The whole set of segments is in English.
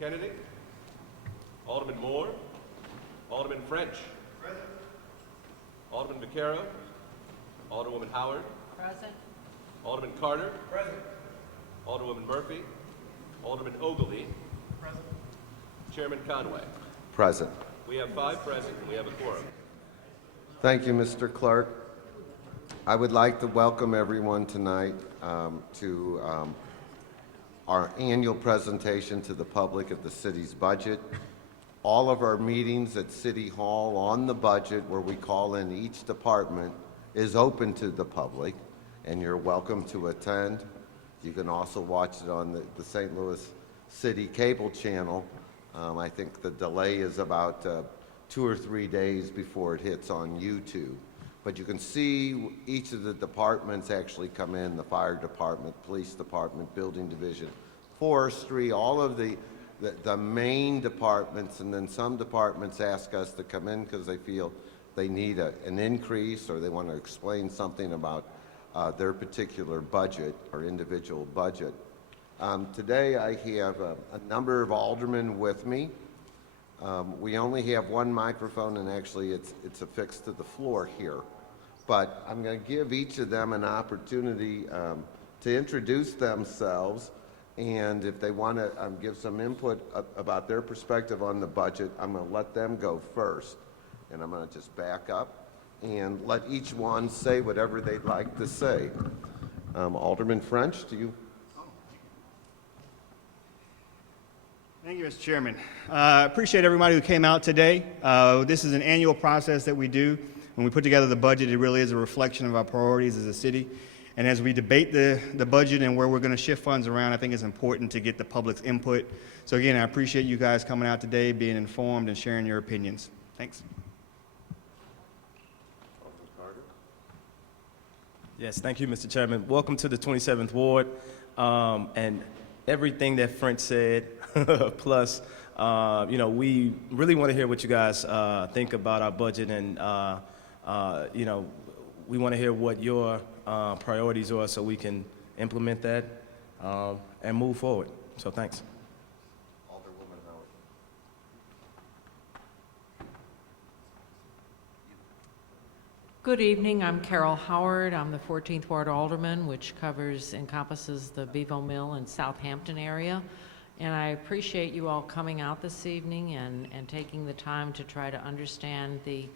Kennedy. Alderman Moore. Alderman French. Present. Alderman Vaquero. Alderwoman Howard. Present. Alderman Carter. Present. Alderwoman Murphy. Alderman Ogilvy. Present. Chairman Conway. Present. We have 5 present and we have a quorum. Thank you, Mr. Clerk. I would like to welcome everyone tonight to our annual presentation to the public of the city's budget. All of our meetings at City Hall on the budget, where we call in each department, is open to the public, and you're welcome to attend. You can also watch it on the St. Louis City cable channel. I think the delay is about 2 or 3 days before it hits on YouTube. But you can see each of the departments actually come in: the fire department, police department, building division, forestry, all of the main departments, and then some departments ask us to come in because they feel they need an increase or they want to explain something about their particular budget or individual budget. Today I have a number of aldermen with me. We only have one microphone, and actually it's affixed to the floor here. But I'm going to give each of them an opportunity to introduce themselves, and if they want to give some input about their perspective on the budget, I'm going to let them go first. And I'm going to just back up and let each one say whatever they'd like to say. Alderman French, do you? Thank you, Mr. Chairman. Appreciate everybody who came out today. This is an annual process that we do. When we put together the budget, it really is a reflection of our priorities as a city. And as we debate the budget and where we're going to shift funds around, I think it's important to get the public's input. So again, I appreciate you guys coming out today, being informed, and sharing your opinions. Thanks. Yes, thank you, Mr. Chairman. Welcome to the 27th Ward. And everything that French said, plus, we really want to hear what you guys think about our budget, and, we want to hear what your priorities are so we can implement that and move forward. So thanks. Alderwoman Howard. Good evening. I'm Carol Howard. I'm the 14th Ward Alderman, which encompasses the Bevo Mill and Southampton area. And I appreciate you all coming out this evening and taking the time to try to understand the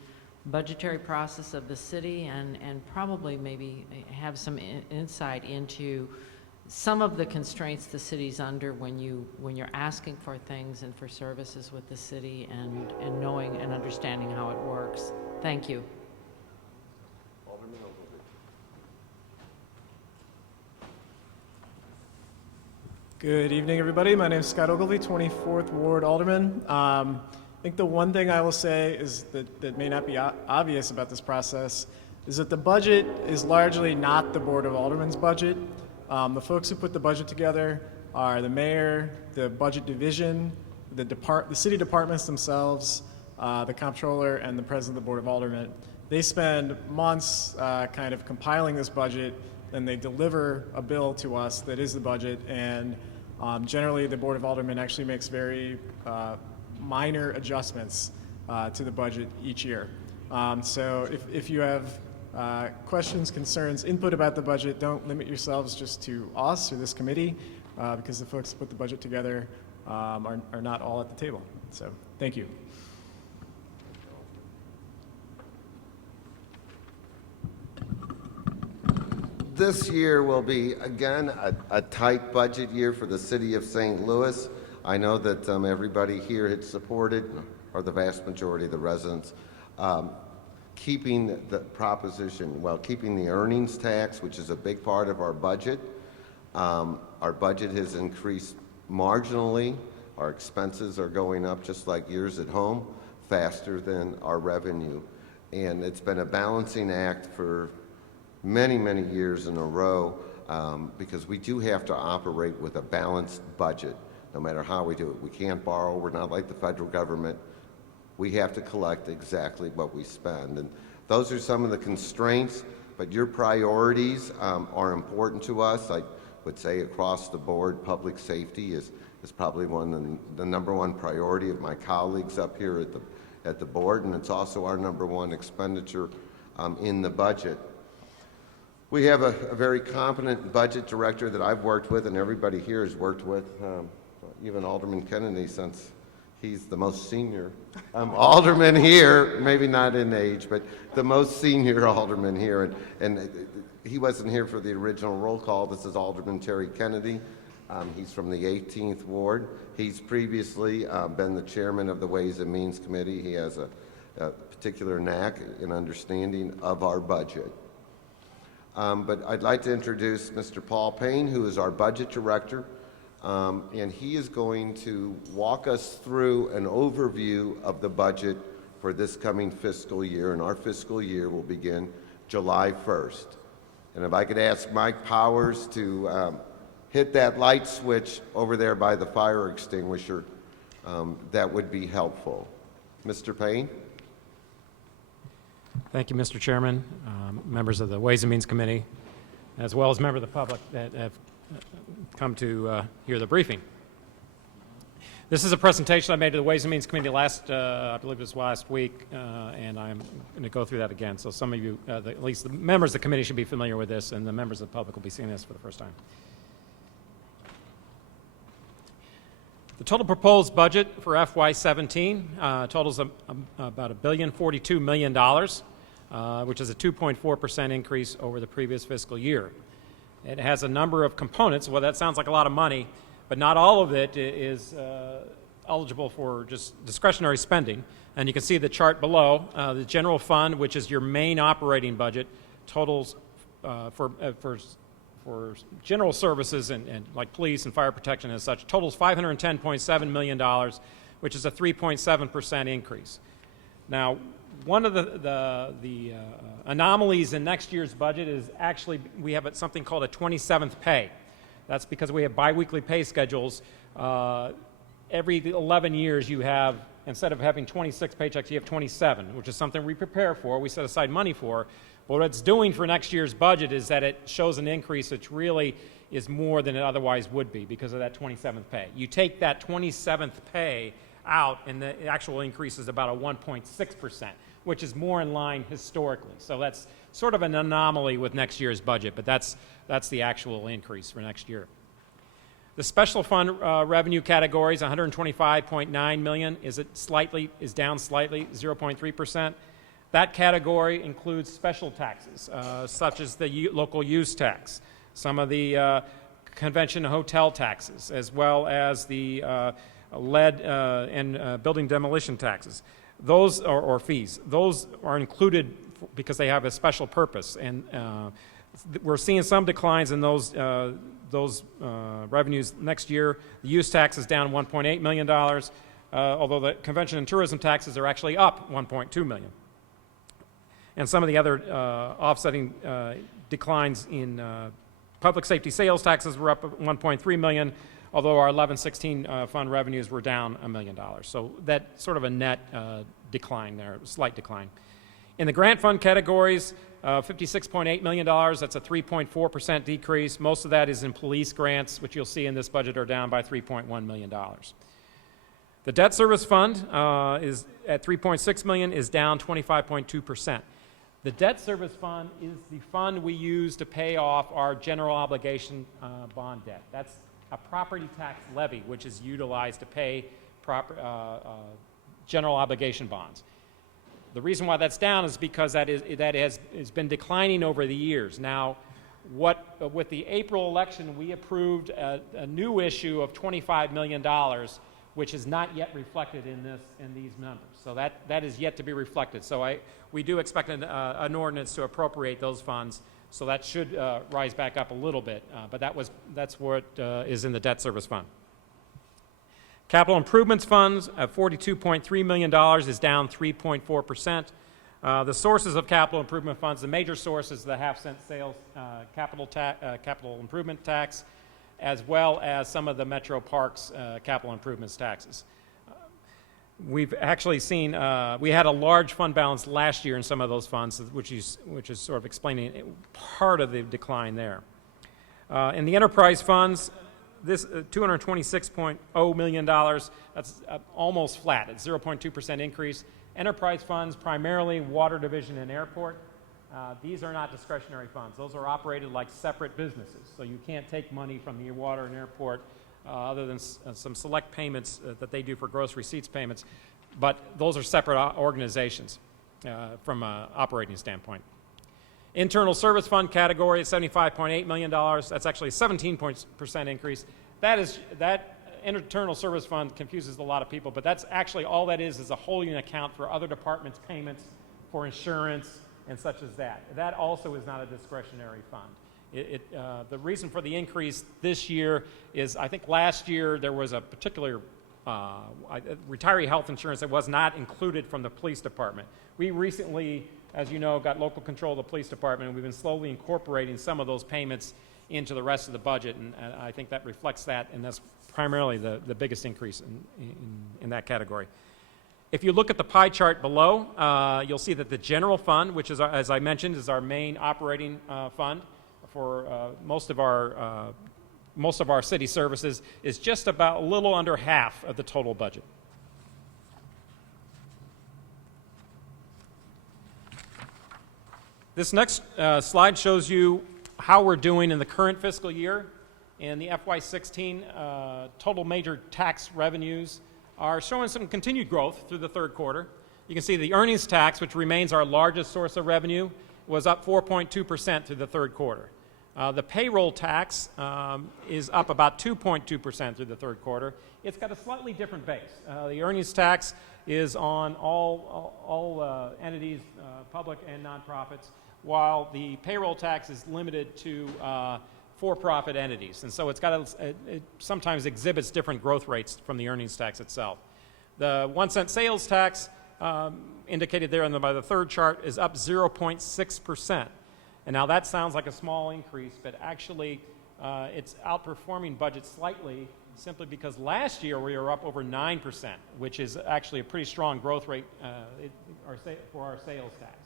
budgetary process of the city and probably maybe have some insight into some of the constraints the city's under when you're asking for things and for services with the city and knowing and understanding how it works. Thank you. Good evening, everybody. My name is Scott Ogilvy, 24th Ward Alderman. I think the one thing I will say is that may not be obvious about this process is that the budget is largely not the Board of Aldermen's budget. The folks who put the budget together are the mayor, the budget division, the city departments themselves, the comptroller, and the president of the Board of Aldermen. They spend months kind of compiling this budget, and they deliver a bill to us that is the budget, and generally the Board of Aldermen actually makes very minor adjustments to the budget each year. So if you have questions, concerns, input about the budget, don't limit yourselves just to us or this committee, because the folks who put the budget together are not all at the table. So thank you. This year will be, again, a tight budget year for the city of St. Louis. I know that everybody here had supported, or the vast majority of the residents, keeping keeping the earnings tax, which is a big part of our budget. Our budget has increased marginally. Our expenses are going up just like yours at home, faster than our revenue. And it's been a balancing act for many, many years in a row, because we do have to operate with a balanced budget, no matter how we do it. We can't borrow. We're not like the federal government. We have to collect exactly what we spend. And those are some of the constraints, but your priorities are important to us. I would say across the board, public safety is is probably the number one priority of my colleagues up here at the board, and it's also our number one expenditure in the budget. We have a very competent budget director that I've worked with, and everybody here has worked with, even Alderman Kennedy, since he's the most senior alderman here, maybe not in age, but the most senior alderman here. And he wasn't here for the original roll call. This is Alderman Terry Kennedy. He's from the 18th Ward. He's previously been the chairman of the Ways and Means Committee. He has a particular knack and understanding of our budget. But I'd like to introduce Mr. Paul Payne, who is our budget director, and he is going to walk us through an overview of the budget for this coming fiscal year, and our fiscal year will begin July 1st. And if I could ask Mike Powers to hit that light switch over there by the fire extinguisher, that would be helpful. Mr. Payne? Thank you, Mr. Chairman, members of the Ways and Means Committee, as well as members of the public that have come to hear the briefing. This is a presentation I made to the Ways and Means Committee I believe it was last week, and I'm going to go through that again. So some of you, at least the members of the committee, should be familiar with this, and the members of the public will be seeing this for the first time. The total proposed budget for FY17 totals about $1.042 billion, which is a 2.4% increase over the previous fiscal year. It has a number of components. Well, that sounds like a lot of money, but not all of it is eligible for just discretionary spending. And you can see the chart below. The general fund, which is your main operating budget, totals for general services and like police and fire protection and such, totals $510.7 million, which is a 3.7% increase. Now, one of the anomalies in next year's budget is actually we have something called a 27th pay. That's because we have biweekly pay schedules. Every 11 years you have, instead of having 26 paychecks, you have 27, which is something we prepare for, we set aside money for. But what it's doing for next year's budget is that it shows an increase which really is more than it otherwise would be because of that 27th pay. You take that 27th pay out and the actual increase is about a 1.6%, which is more in line historically. So that's sort of an anomaly with next year's budget, but that's the actual increase for next year. The special fund revenue categories, $125.9 million, is down slightly, 0.3%. That category includes special taxes, such as the local use tax, some of the convention and hotel taxes, as well as the lead and building demolition taxes. Those or fees. Those are included because they have a special purpose, and we're seeing some declines in those revenues next year. The use tax is down $1.8 million, although the convention and tourism taxes are actually up $1.2 million. And some of the other offsetting declines in public safety sales taxes were up $1.3 million, although our 1116 fund revenues were down $1 million. So that sort of a net decline there, slight decline. In the grant fund categories, $56.8 million, that's a 3.4% decrease. Most of that is in police grants, which you'll see in this budget are down by $3.1 million. The debt service fund is at $3.6 million, is down 25.2%. The debt service fund is the fund we use to pay off our general obligation bond debt. That's a property tax levy, which is utilized to pay general obligation bonds. The reason why that's down is because that has been declining over the years. Now, with the April election, we approved a new issue of $25 million, which is not yet reflected in these numbers. So that is yet to be reflected. So we do expect an ordinance to appropriate those funds. So that should rise back up a little bit. But that's what is in the debt service fund. Capital improvements funds of $42.3 million is down 3.4%. The sources of capital improvement funds, the major source is the half-cent sales capital improvement tax, as well as some of the Metro Parks capital improvements taxes. We've actually seen, we had a large fund balance last year in some of those funds, which is sort of explaining part of the decline there. In the enterprise funds, this $226.0 million, that's almost flat. It's 0.2% increase. Enterprise funds, primarily water division and airport. These are not discretionary funds. Those are operated like separate businesses. So you can't take money from the water and airport other than some select payments that they do for gross receipts payments. But those are separate organizations from an operating standpoint. Internal service fund category is $75.8 million. That's actually a 17% increase. That internal service fund confuses a lot of people, but that's actually all that is a holding account for other departments' payments for insurance and such as that. That also is not a discretionary fund. The reason for the increase this year is, I think last year there was a particular retiree health insurance that was not included from the police department. We recently, as you know, got local control of the police department, and we've been slowly incorporating some of those payments into the rest of the budget, and I think that reflects that, and that's primarily the biggest increase in that category. If you look at the pie chart below, you'll see that the general fund, which is, as I mentioned, is our main operating fund for most of our city services, is just about a little under half of the total budget. This next slide shows you how we're doing in the current fiscal year. And the FY16 total major tax revenues are showing some continued growth through the third quarter. You can see the earnings tax, which remains our largest source of revenue, was up 4.2% through the third quarter. The payroll tax is up about 2.2% through the third quarter. It's got a slightly different base. The earnings tax is on all entities, public and nonprofits, while the payroll tax is limited to for-profit entities. And so it sometimes exhibits different growth rates from the earnings tax itself. The 1-cent sales tax, indicated there by the third chart, is up 0.6%. And now that sounds like a small increase, but actually it's outperforming budget slightly simply because last year we were up over 9%, which is actually a pretty strong growth rate for our sales tax.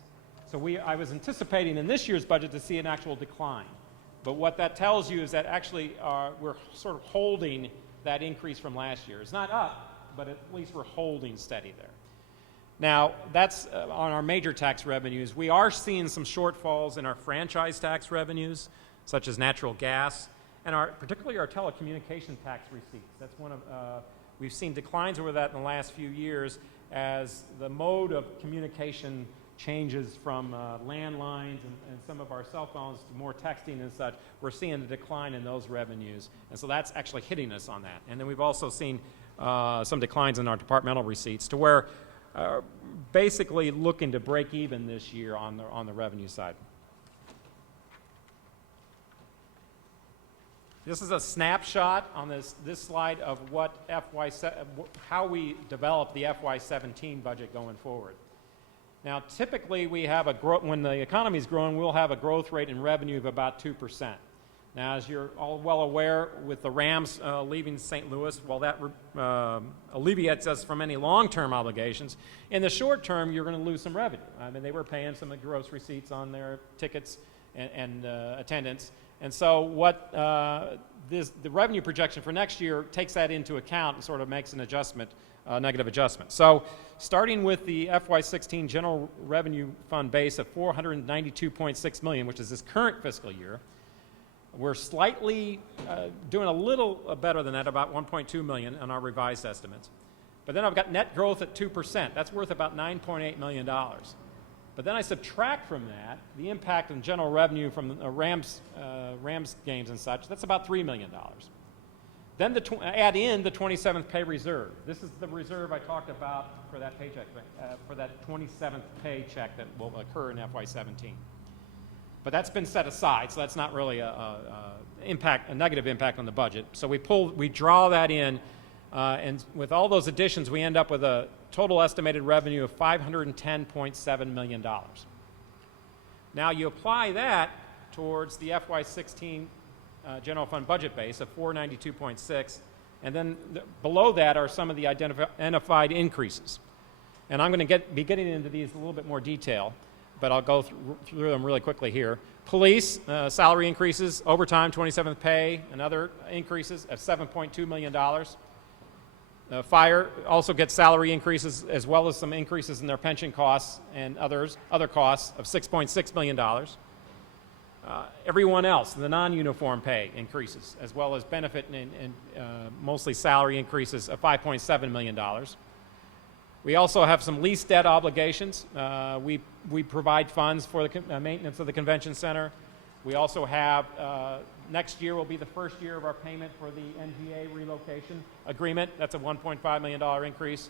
So I was anticipating in this year's budget to see an actual decline. But what that tells you is that actually we're sort of holding that increase from last year. It's not up, but at least we're holding steady there. Now, that's on our major tax revenues. We are seeing some shortfalls in our franchise tax revenues, such as natural gas, and particularly our telecommunication tax receipts. That's we've seen declines over that in the last few years as the mode of communication changes from landlines and some of our cell phones to more texting and such. We're seeing a decline in those revenues, and so that's actually hitting us on that. And then we've also seen some declines in our departmental receipts to where basically looking to break even this year on the revenue side. This is a snapshot on this slide of how we develop the FY17 budget going forward. Now, typically we have when the economy is growing, we'll have a growth rate in revenue of about 2%. Now, as you're all well aware, with the Rams leaving St. Louis, while that alleviates us from any long-term obligations, in the short term, you're going to lose some revenue. I mean, they were paying some of the gross receipts on their tickets and attendance. And so the revenue projection for next year takes that into account and sort of makes an adjustment, negative adjustment. So starting with the FY16 general revenue fund base of $492.6 million, which is this current fiscal year, we're slightly doing a little better than that, about $1.2 million on our revised estimates. But then I've got net growth at 2%. That's worth about $9.8 million. But then I subtract from that the impact on general revenue from Rams games and such. That's about $3 million. Then add in the 27th pay reserve. This is the reserve I talked about for that paycheck, for that 27th paycheck that will occur in FY17. But that's been set aside, so that's not really a negative impact on the budget. So we draw that in, and with all those additions, we end up with a total estimated revenue of $510.7 million. Now you apply that towards the FY16 general fund budget base of $492.6, and then below that are some of the identified increases. And I'm going to be getting into these in a little bit more detail. but I'll go through them really quickly here. Police, salary increases, overtime, 27th pay, and other increases of $7.2 million. Fire also gets salary increases as well as some increases in their pension costs and other costs of $6.6 million. Everyone else, the non-uniform pay increases, as well as benefit and mostly salary increases of $5.7 million. We also have some lease debt obligations. We provide funds for the maintenance of the convention center. We also have, next year will be the first year of our payment for the NGA relocation agreement. That's a $1.5 million increase.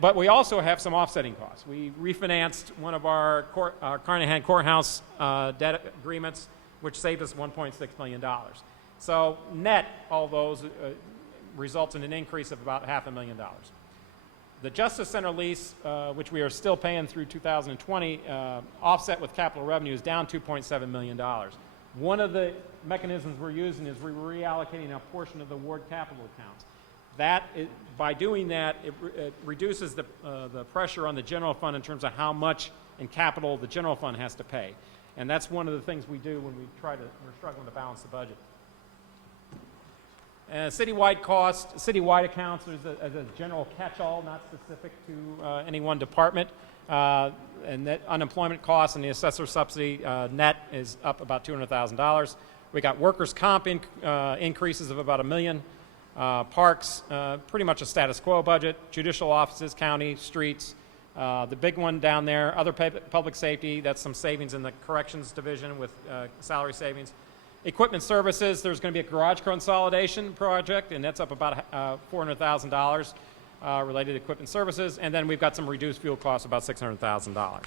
But we also have some offsetting costs. We refinanced one of our Carnahan Courthouse debt agreements, which saved us $1.6 million. So net, all those results in an increase of about $500,000. The Justice Center lease, which we are still paying through 2020, offset with capital revenue, is down $2.7 million. One of the mechanisms we're using is we're reallocating a portion of the ward capital accounts. By doing that, it reduces the pressure on the general fund in terms of how much in capital the general fund has to pay. And that's one of the things we do when we're struggling to balance the budget. Citywide costs, citywide accounts, there's a general catch-all, not specific to any one department. And that unemployment costs and the assessor subsidy net is up about $200,000. We got workers' comp increases of about $1 million. Parks, pretty much a status quo budget. Judicial offices, county, streets. The big one down there, other public safety, that's some savings in the corrections division with salary savings. Equipment services, there's going to be a garage consolidation project, and that's up about $400,000 related to equipment services. And then we've got some reduced fuel costs, about $600,000.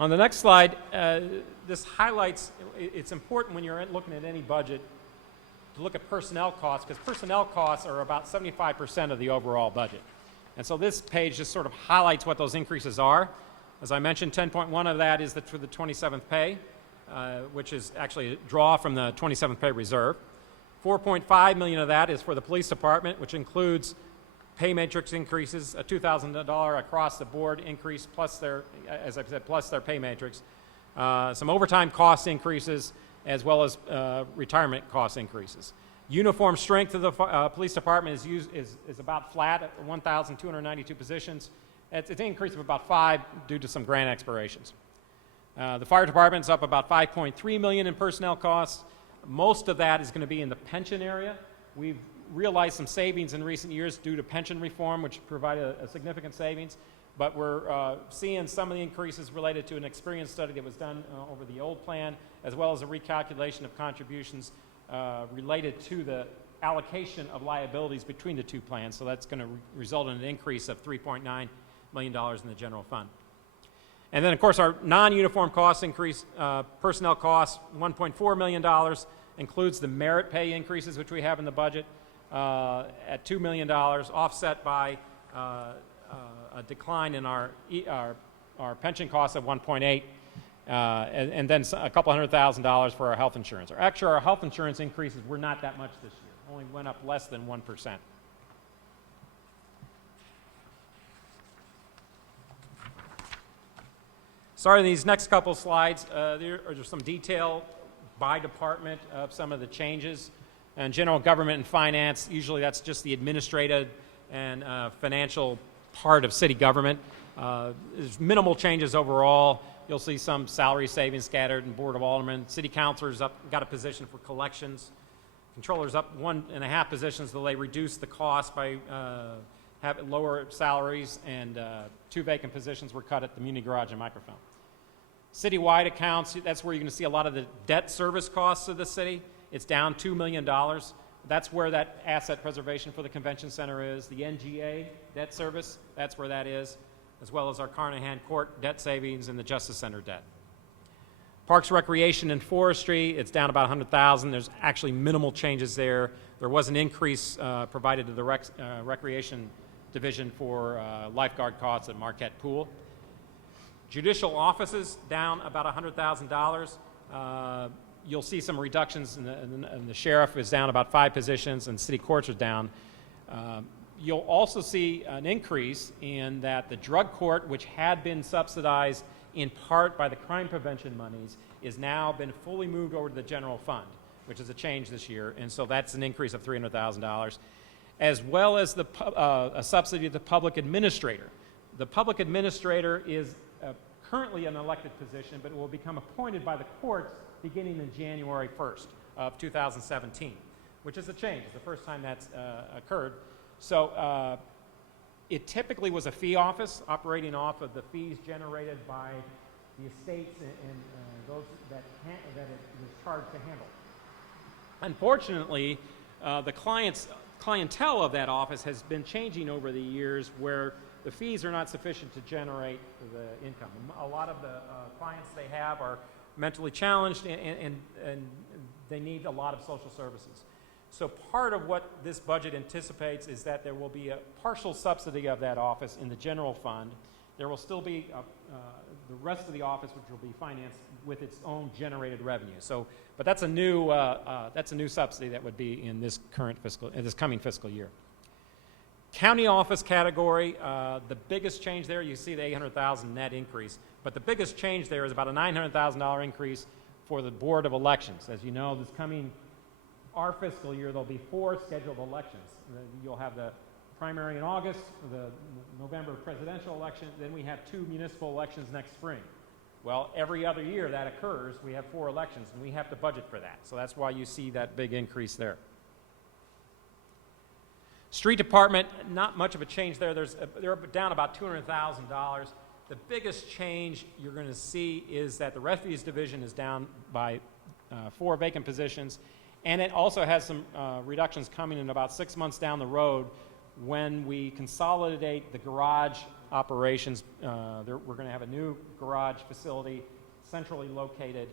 On the next slide, this highlights, it's important when you're looking at any budget to look at personnel costs, because personnel costs are about 75% of the overall budget. And so this page just sort of highlights what those increases are. As I mentioned, 10.1 of that is for the 27th pay, which is actually a draw from the 27th pay reserve. 4.5 million of that is for the police department, which includes pay matrix increases, a $2,000 across the board increase, plus their, as I said, plus their pay matrix. Some overtime cost increases, as well as retirement cost increases. Uniform strength of the police department is about flat at 1,292 positions. It's an increase of about 5 due to some grant expirations. The fire department is up about $5.3 million in personnel costs. Most of that is going to be in the pension area. We've realized some savings in recent years due to pension reform, which provided a significant savings. But we're seeing some of the increases related to an experience study that was done over the old plan, as well as a recalculation of contributions related to the allocation of liabilities between the two plans. So that's going to result in an increase of $3.9 million in the general fund. And then, of course, our non-uniform costs increase, personnel costs, $1.4 million, includes the merit pay increases, which we have in the budget, at $2 million, offset by a decline in our pension costs of 1.8, and then a couple $100,000 for our health insurance. Actually, our health insurance increases were not that much this year, only went up less than 1%. Starting these next couple slides, there are some detail by department of some of the changes. And general government and finance, usually that's just the administrative and financial part of city government. There's minimal changes overall. You'll see some salary savings scattered in Board of Aldermen. City councilors got a position for collections. Controllers up 1.5 positions, though they reduced the cost by having lower salaries, and 2 vacant positions were cut at the Muni Garage and Microfilm. Citywide accounts, that's where you're going to see a lot of the debt service costs of the city. It's down $2 million. That's where that asset preservation for the convention center is. The NGA debt service, that's where that is, as well as our Carnahan Court debt savings and the Justice Center debt. Parks, Recreation, and Forestry, it's down about $100,000. There's actually minimal changes there. There was an increase provided to the Recreation Division for lifeguard costs at Marquette Pool. Judicial offices down about $100,000. You'll see some reductions in the sheriff is down about 5 positions, and city courts are down. You'll also see an increase in that the drug court, which had been subsidized in part by the crime prevention monies, is now been fully moved over to the general fund, which is a change this year, and so that's an increase of $300,000, as well as a subsidy to the public administrator. The public administrator is currently an elected position, but it will become appointed by the courts beginning in January 1st of 2017, which is a change. It's the first time that's occurred. So it typically was a fee office operating off of the fees generated by the estates and those that it was charged to handle. Unfortunately, the clientele of that office has been changing over the years, where the fees are not sufficient to generate the income. A lot of the clients they have are mentally challenged and they need a lot of social services. So part of what this budget anticipates is that there will be a partial subsidy of that office in the general fund. There will still be the rest of the office, which will be financed with its own generated revenue. So, but that's a new subsidy that would be in this coming fiscal year. County office category, the biggest change there, you see the $800,000 net increase, but the biggest change there is about a $900,000 increase for the Board of Elections. As you know, this coming our fiscal year, there'll be 4 scheduled elections. You'll have the primary in August, the November presidential election, then we have 2 municipal elections next spring. Well, every other year that occurs, we have 4 elections, and we have to budget for that. So that's why you see that big increase there. Street Department, not much of a change there. They're down about $200,000. The biggest change you're going to see is that the Refuse Division is down by 4 vacant positions, and it also has some reductions coming in about 6 months down the road when we consolidate the garage operations. We're going to have a new garage facility centrally located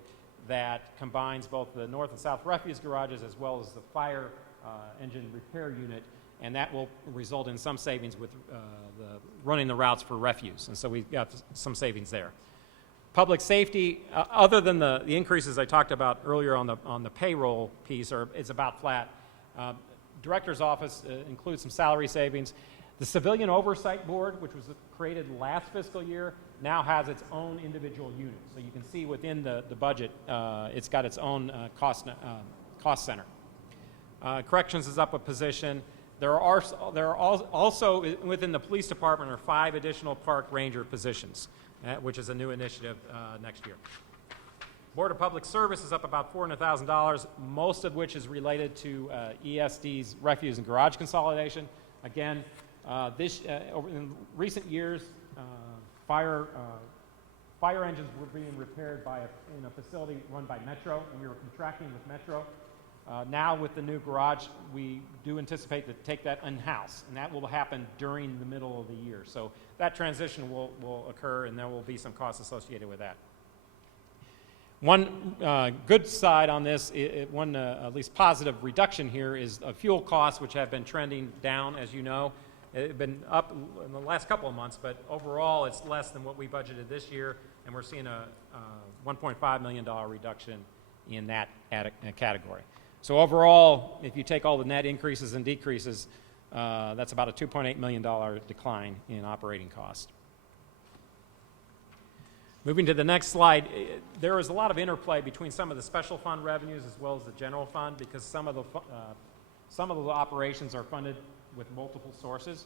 that combines both the north and south refuse garages as well as the fire engine repair unit, and that will result in some savings with running the routes for refuse, and so we've got some savings there. Public safety, other than the increases I talked about earlier on the payroll piece, it's about flat. Director's office includes some salary savings. The Civilian Oversight Board, which was created last fiscal year, now has its own individual unit. So you can see within the budget, it's got its own cost center. Corrections is up a position. There are also within the police department are 5 additional park ranger positions, which is a new initiative next year. Board of Public Service is up about $400,000, most of which is related to ESD's refuse and garage consolidation. Again, in recent years, fire engines were being repaired in a facility run by Metro, and we were contracting with Metro. Now with the new garage, we do anticipate to take that in-house, and that will happen during the middle of the year. So that transition will occur, and there will be some costs associated with that. One good side on this, one at least positive reduction here, is fuel costs, which have been trending down, as you know. It's been up in the last couple of months, but overall it's less than what we budgeted this year, and we're seeing a $1.5 million reduction in that category. So overall, if you take all the net increases and decreases, that's about a $2.8 million decline in operating cost. Moving to the next slide, there is a lot of interplay between some of the special fund revenues as well as the general fund, because some of the operations are funded with multiple sources.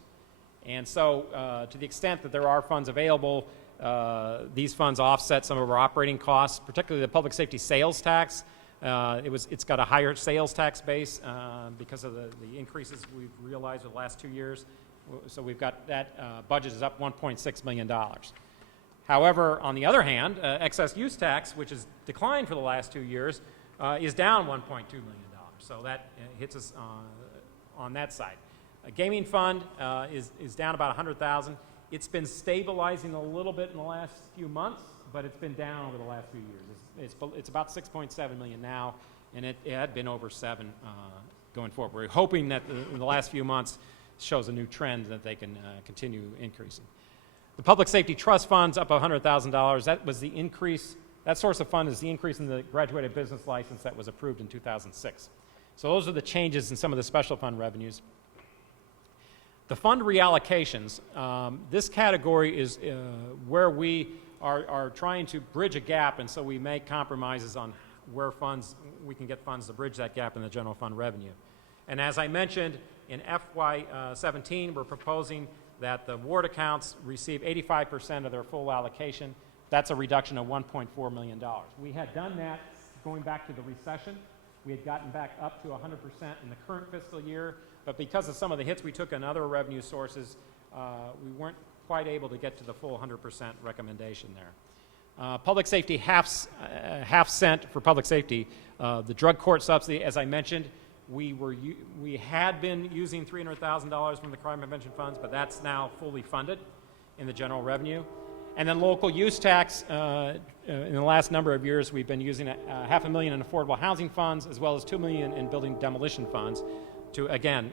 And so to the extent that there are funds available, these funds offset some of our operating costs, particularly the public safety sales tax. It's got a higher sales tax base because of the increases we've realized over the last 2 years. So we've got that budget is up $1.6 million. However, on the other hand, excess use tax, which has declined for the last 2 years, is down $1.2 million. So that hits us on that side. A gaming fund is down about $100,000. It's been stabilizing a little bit in the last few months, but it's been down over the last few years. It's about $6.7 million now, and it had been over $7 million going forward. We're hoping that in the last few months shows a new trend that they can continue increasing. The Public Safety Trust Fund's up $100,000. That was the increase. That source of fund is the increase in the graduated business license that was approved in 2006. So those are the changes in some of the special fund revenues. The fund reallocations, this category is where we are trying to bridge a gap, and so we make compromises on where we can get funds to bridge that gap in the general fund revenue. And as I mentioned, in FY17, we're proposing that the ward accounts receive 85% of their full allocation. That's a reduction of $1.4 million. We had done that going back to the recession. We had gotten back up to 100% in the current fiscal year, but because of some of the hits we took on other revenue sources, we weren't quite able to get to the full 100% recommendation there. Public safety, half cent for public safety. The drug court subsidy, as I mentioned, we had been using $300,000 from the crime prevention funds, but that's now fully funded in the general revenue. And then local use tax, in the last number of years, we've been using $500,000 in affordable housing funds, as well as $2 million in building demolition funds to, again,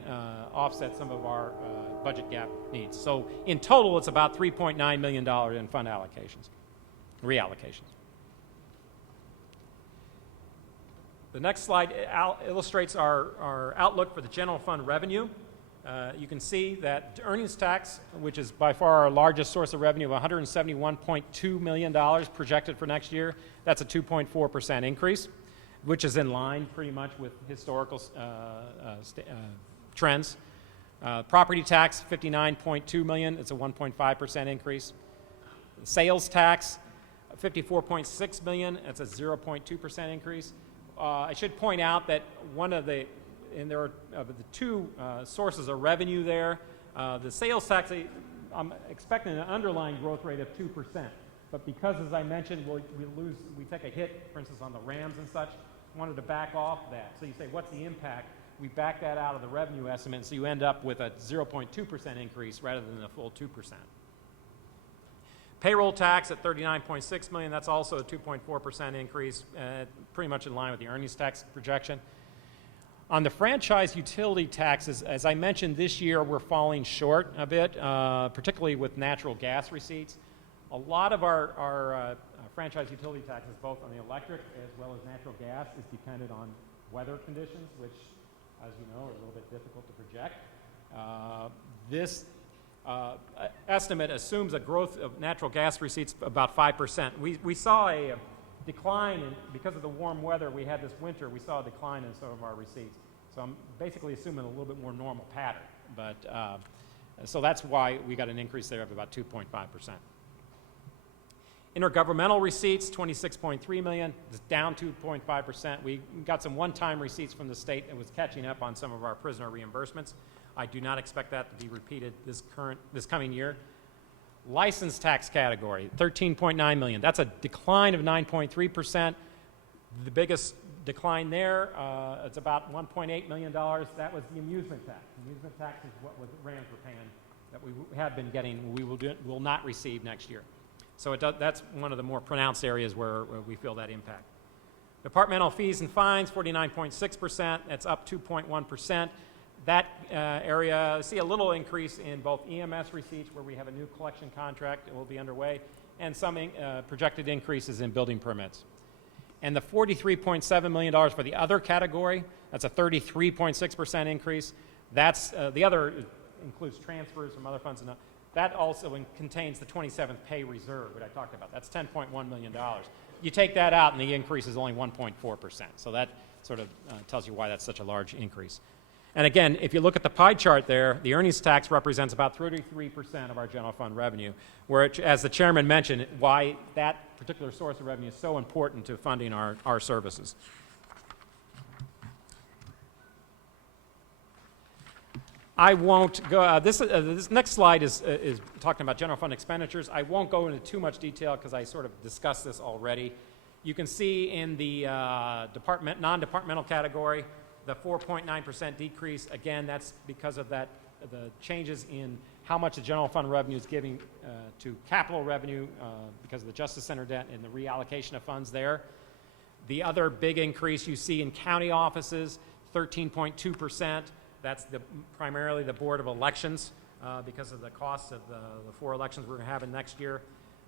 offset some of our budget gap needs. So in total, it's about $3.9 million in fund allocations, reallocations. The next slide illustrates our outlook for the general fund revenue. You can see that earnings tax, which is by far our largest source of revenue of $171.2 million projected for next year, that's a 2.4% increase, which is in line pretty much with historical trends. Property tax, $59.2 million, it's a 1.5% increase. Sales tax, $54.6 million, it's a 0.2% increase. I should point out that there are the two sources of revenue there. The sales tax, I'm expecting an underlying growth rate of 2%, but because, as I mentioned, we take a hit, for instance, on the Rams and such, wanted to back off that. So you say, what's the impact? We back that out of the revenue estimate, so you end up with a 0.2% increase rather than a full 2%. Payroll tax at $39.6 million, that's also a 2.4% increase, pretty much in line with the earnings tax projection. On the franchise utility taxes, as I mentioned, this year we're falling short a bit, particularly with natural gas receipts. A lot of our franchise utility taxes, both on the electric as well as natural gas, is dependent on weather conditions, which, as you know, are a little bit difficult to project. This estimate assumes a growth of natural gas receipts about 5%. We saw a decline because of the warm weather we had this winter. We saw a decline in some of our receipts. So I'm basically assuming a little bit more normal pattern. But so that's why we got an increase there of about 2.5%. Intergovernmental receipts, $26.3 million, it's down 2.5%. We got some one-time receipts from the state and was catching up on some of our prisoner reimbursements. I do not expect that to be repeated this coming year. License tax category, $13.9 million. That's a decline of 9.3%. The biggest decline there, it's about $1.8 million. That was the amusement tax. Amusement tax is what the Rams were paying that we have been getting, we will not receive next year. So that's one of the more pronounced areas where we feel that impact. Departmental fees and fines, 49.6%. That's up 2.1%. That area, see a little increase in both EMS receipts, where we have a new collection contract that will be underway, and some projected increases in building permits. And the $43.7 million for the other category, that's a 33.6% increase. That's the other includes transfers from other funds. And that also contains the 27th pay reserve that I talked about. That's $10.1 million. You take that out, and the increase is only 1.4%. So that sort of tells you why that's such a large increase. And again, if you look at the pie chart there, the earnings tax represents about 33% of our general fund revenue, where, as the chairman mentioned, why that particular source of revenue is so important to funding our services. I won't go, this next slide is talking about general fund expenditures. I won't go into too much detail because I sort of discussed this already. You can see in the non-departmental category, the 4.9% decrease. Again, that's because of the changes in how much the general fund revenue is giving to capital revenue because of the Justice Center debt and the reallocation of funds there. The other big increase you see in county offices, 13.2%. That's primarily the Board of Elections because of the cost of the 4 elections we're going to have in next year.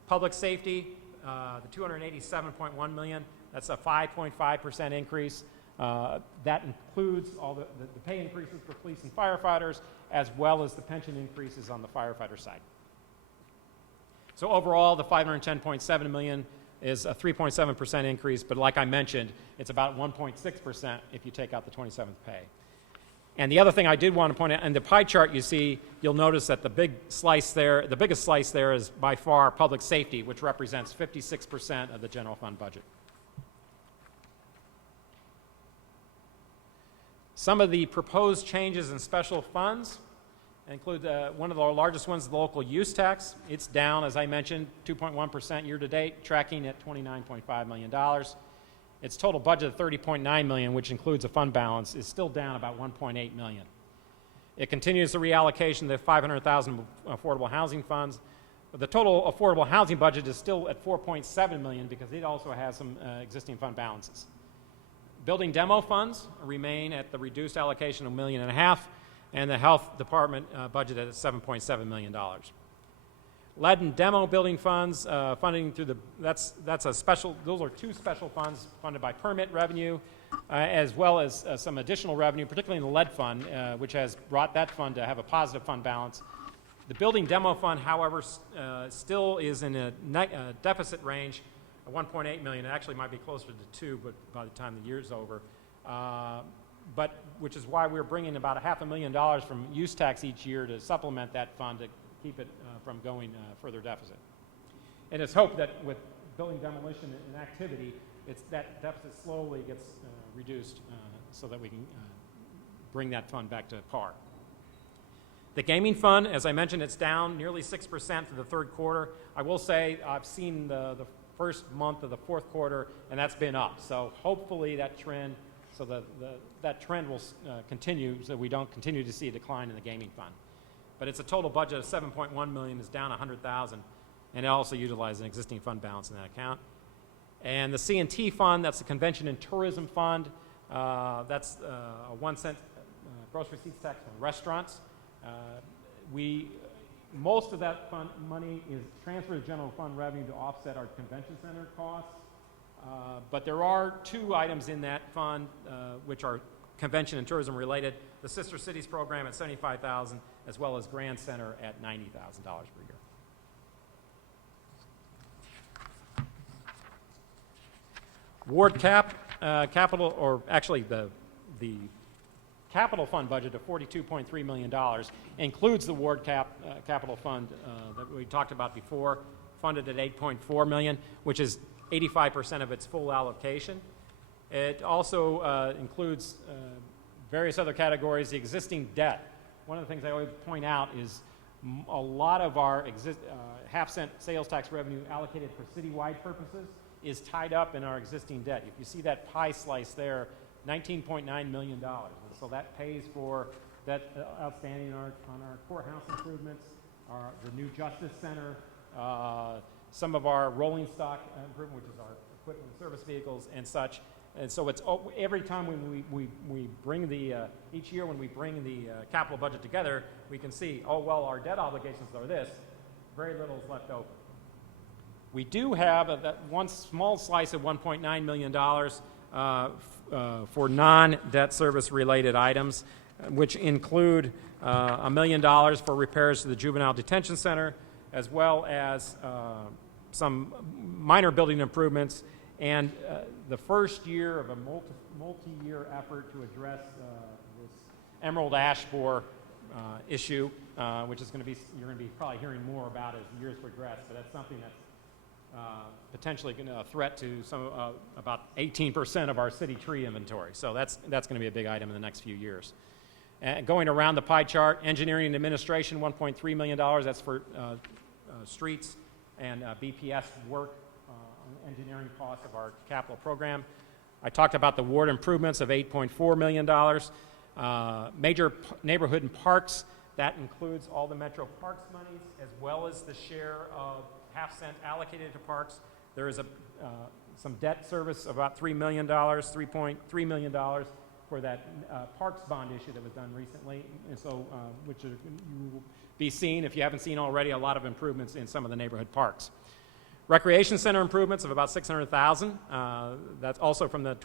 Public safety, the $287.1 million. That's a 5.5% increase. That includes all the pay increases for police and firefighters, as well as the pension increases on the firefighter side. So overall, the $510.7 million is a 3.7% increase, but like I mentioned, it's about 1.6% if you take out the 27th pay. And the other thing I did want to point out, in the pie chart you see, you'll notice that the biggest slice there is by far public safety, which represents 56% of the general fund budget. Some of the proposed changes in special funds include one of the largest ones, the local use tax. It's down, as I mentioned, 2.1% year to date, tracking at $29.5 million. Its total budget of $30.9 million, which includes a fund balance, is still down about $1.8 million. It continues the reallocation of the 500,000 affordable housing funds. But the total affordable housing budget is still at $4.7 million because it also has some existing fund balances. Building demo funds remain at the reduced allocation of $1.5 million, and the health department budget at $7.7 million. Lead and demo building funds, funding through those are two special funds funded by permit revenue, as well as some additional revenue, particularly in the lead fund, which has brought that fund to have a positive fund balance. The building demo fund, however, still is in a deficit range of $1.8 million. It actually might be closer to $2 million, but by the time the year's over. But which is why we're bringing about $500,000 from use tax each year to supplement that fund to keep it from going further deficit. And it's hoped that with building demolition and activity, that deficit slowly gets reduced so that we can bring that fund back to par. The gaming fund, as I mentioned, it's down nearly 6% for the third quarter. I will say I've seen the first month of the fourth quarter, and that's been up. So hopefully that trend, that trend will continue so we don't continue to see a decline in the gaming fund. But it's a total budget of $7.1 million, is down $100,000, and it also utilizes an existing fund balance in that account. And the C&T fund, that's the Convention and Tourism Fund. That's a 1 cent gross receipts tax on restaurants. Most of that fund money is transferred to general fund revenue to offset our convention center costs. But there are two items in that fund which are convention and tourism related. The Sister Cities program at $75,000, as well as Grand Center at $90,000 per year. Ward capital, or actually the capital fund budget of $42.3 million includes the ward capital fund that we talked about before, funded at $8.4 million, which is 85% of its full allocation. It also includes various other categories. The existing debt. One of the things I always point out is a lot of our half-cent sales tax revenue allocated for citywide purposes is tied up in our existing debt. If you see that pie slice there, $19.9 million. And so that pays for that outstanding on our courthouse improvements, the new Justice Center, some of our rolling stock improvement, which is our equipment and service vehicles and such. And so it's every time when we bring each year when we bring the capital budget together, we can see, oh, well, our debt obligations are this, very little is left over. We do have that one small slice of $1.9 million for non-debt service related items, which include $1 million for repairs to the Juvenile Detention Center, as well as some minor building improvements, and the first year of a multi-year effort to address this emerald ash borer issue, which is going to be, you're going to be probably hearing more about as the years progress, but that's something that's potentially a threat to about 18% of our city tree inventory. So that's going to be a big item in the next few years. Going around the pie chart, engineering and administration, $1.3 million. That's for streets and BPS work on engineering costs of our capital program. I talked about the ward improvements of $8.4 million. Major neighborhood and parks, that includes all the Metro Parks monies, as well as the share of half-cent allocated to parks. There is some debt service of about $3 million, $3.3 million for that parks bond issue that was done recently, and so which you will be seeing, if you haven't seen already, a lot of improvements in some of the neighborhood parks. Recreation center improvements of about $600,000. That's also from the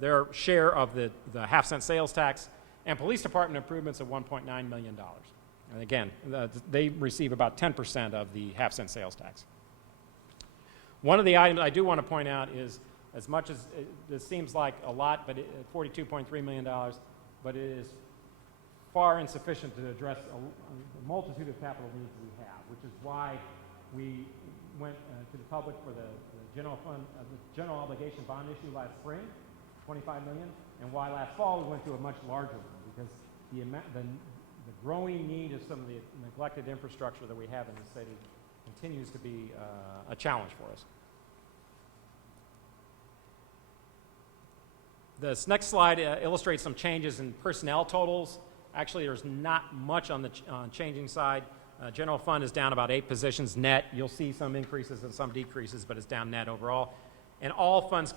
their share of the half-cent sales tax, and police department improvements of $1.9 million. And again, they receive about 10% of the half-cent sales tax. One of the items I do want to point out is, as much as this seems like a lot, but $42.3 million, but it is far insufficient to address a multitude of capital needs we have, which is why we went to the public for the general fund, the general obligation bond issue last spring, $25 million, and why last fall we went to a much larger one, because the growing need of some of the neglected infrastructure that we have in the city continues to be a challenge for us. This next slide illustrates some changes in personnel totals. Actually, there's not much on the changing side. General fund is down about 8 positions net. You'll see some increases and some decreases, but it's down net overall. And all funds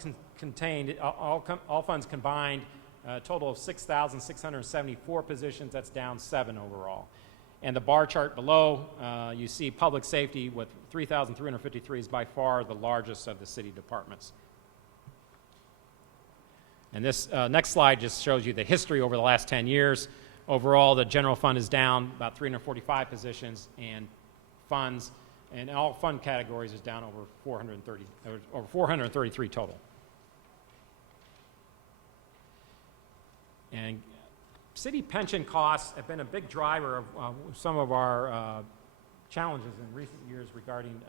all funds combined, a total of 6,674 positions. That's down 7 overall. And the bar chart below, you see public safety with 3,353 is by far the largest of the city departments. And this next slide just shows you the history over the last 10 years. Overall, the general fund is down about 345 positions, and funds, and all fund categories is down over 433 total. And city pension costs have been a big driver of some of our challenges in recent years regarding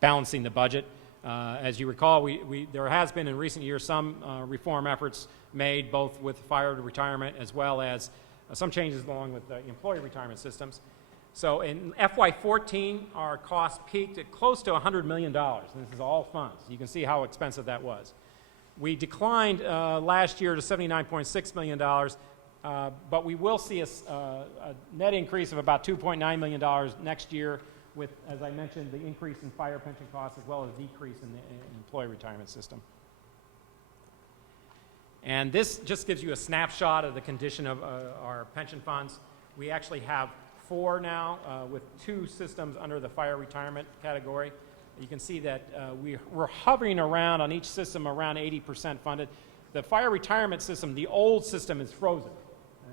balancing the budget. As you recall, there has been in recent years some reform efforts made both with fire retirement as well as some changes along with the employee retirement systems. So in FY14, our costs peaked at close to $100 million. And this is all funds. You can see how expensive that was. We declined last year to $79.6 million, but we will see a net increase of about $2.9 million next year with, as I mentioned, the increase in fire pension costs as well as decrease in the employee retirement system. And this just gives you a snapshot of the condition of our pension funds. We actually have 4 now with 2 systems under the fire retirement category. You can see that we're hovering around on each system around 80% funded. The fire retirement system, the old system, is frozen.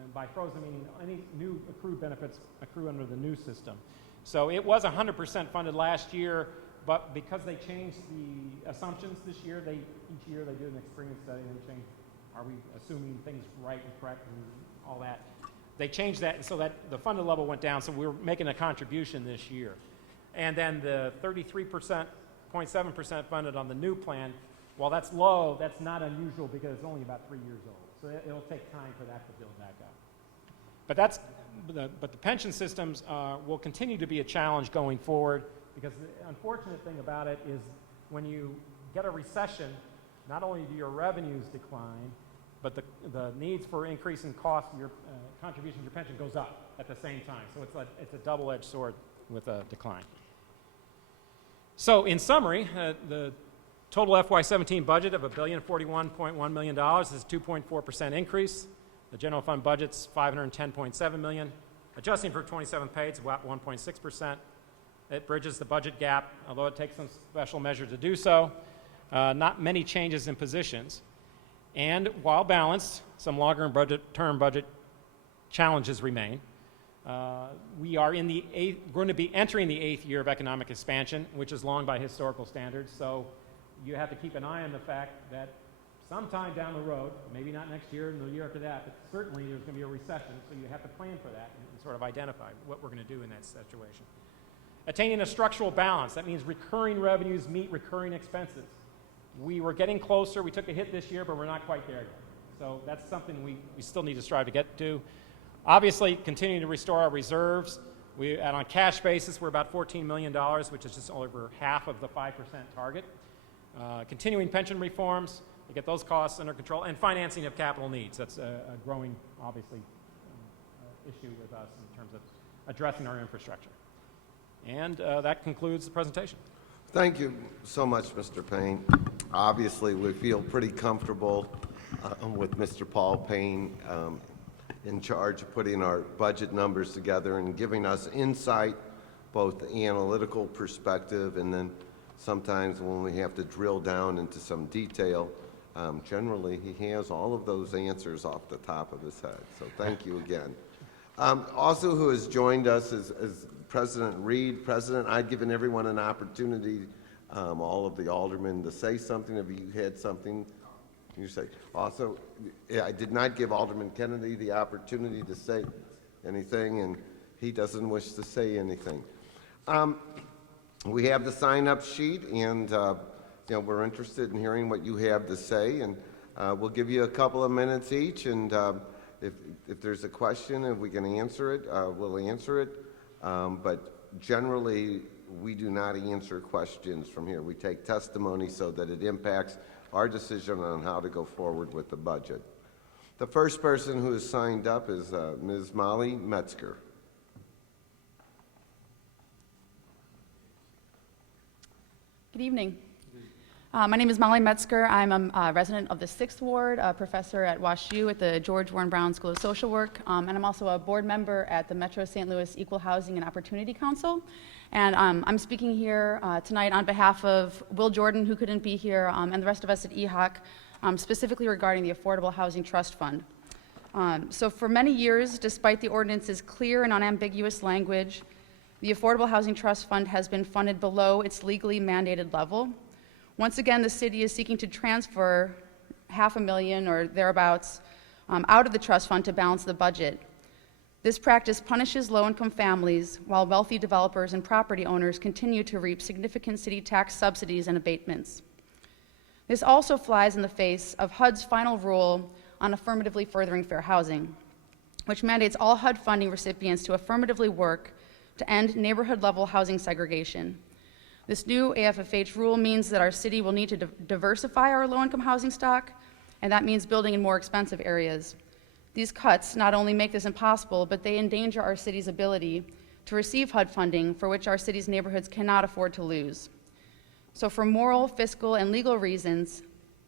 And by frozen, meaning any new accrued benefits accrue under the new system. So it was 100% funded last year, but because they changed the assumptions this year, each year they do an experience study and they change, are we assuming things right and correct and all that. They changed that so that the funded level went down, so we're making a contribution this year. And then the 33.7% funded on the new plan, while that's low, that's not unusual because it's only about 3 years old. So it'll take time for that to build back up. But the pension systems will continue to be a challenge going forward, because the unfortunate thing about it is when you get a recession, not only do your revenues decline, but the needs for increase in cost of your contribution to your pension goes up at the same time. So it's a double-edged sword with a decline. So in summary, the total FY17 budget of $1,041.1 million is a 2.4% increase. The general fund budget's $510.7 million. Adjusting for 27 paid, it's about 1.6%. It bridges the budget gap, although it takes some special measure to do so. Not many changes in positions. And while balanced, some longer-term budget challenges remain. We are going to be entering the 8th year of economic expansion, which is long by historical standards. So you have to keep an eye on the fact that sometime down the road, maybe not next year and the year after that, but certainly there's going to be a recession, so you have to plan for that and sort of identify what we're going to do in that situation. Attaining a structural balance, that means recurring revenues meet recurring expenses. We were getting closer. We took a hit this year, but we're not quite there yet. So that's something we still need to strive to get to. Obviously, continuing to restore our reserves. And on cash basis, we're about $14 million, which is just over half of the 5% target. Continuing pension reforms to get those costs under control, and financing of capital needs. That's a growing, obviously, issue with us in terms of addressing our infrastructure. And that concludes the presentation. Thank you so much, Mr. Payne. Obviously, we feel pretty comfortable with Mr. Paul Payne in charge of putting our budget numbers together and giving us insight both the analytical perspective and then sometimes when we have to drill down into some detail. Generally, he has all of those answers off the top of his head. So thank you again. Also who has joined us is President Reed. President, I'd given everyone an opportunity, all of the aldermen, to say something. If you had something, you say. Also, I did not give Alderman Kennedy the opportunity to say anything, and he doesn't wish to say anything. We have the sign-up sheet, and we're interested in hearing what you have to say, and we'll give you a couple of minutes each, and if there's a question, if we can answer it, we'll answer it. But generally, we do not answer questions from here. We take testimony so that it impacts our decision on how to go forward with the budget. The first person who has signed up is Ms. Molly Metzger. Good evening. My name is Molly Metzger. I'm a resident of the 6th Ward, a professor at WashU at the George Warren Brown School of Social Work, and I'm also a board member at the Metro St. Louis Equal Housing and Opportunity Council. And I'm speaking here tonight on behalf of Will Jordan, who couldn't be here, and the rest of us at EHOC, specifically regarding the Affordable Housing Trust Fund. So for many years, despite the ordinance's clear and unambiguous language, the Affordable Housing Trust Fund has been funded below its legally mandated level. Once again, the city is seeking to transfer $500,000 or thereabouts out of the trust fund to balance the budget. This practice punishes low-income families while wealthy developers and property owners continue to reap significant city tax subsidies and abatements. This also flies in the face of HUD's final rule on affirmatively furthering fair housing, which mandates all HUD funding recipients to affirmatively work to end neighborhood-level housing segregation. This new AFFH rule means that our city will need to diversify our low-income housing stock, and that means building in more expensive areas. These cuts not only make this impossible, but they endanger our city's ability to receive HUD funding for which our city's neighborhoods cannot afford to lose. So for moral, fiscal, and legal reasons,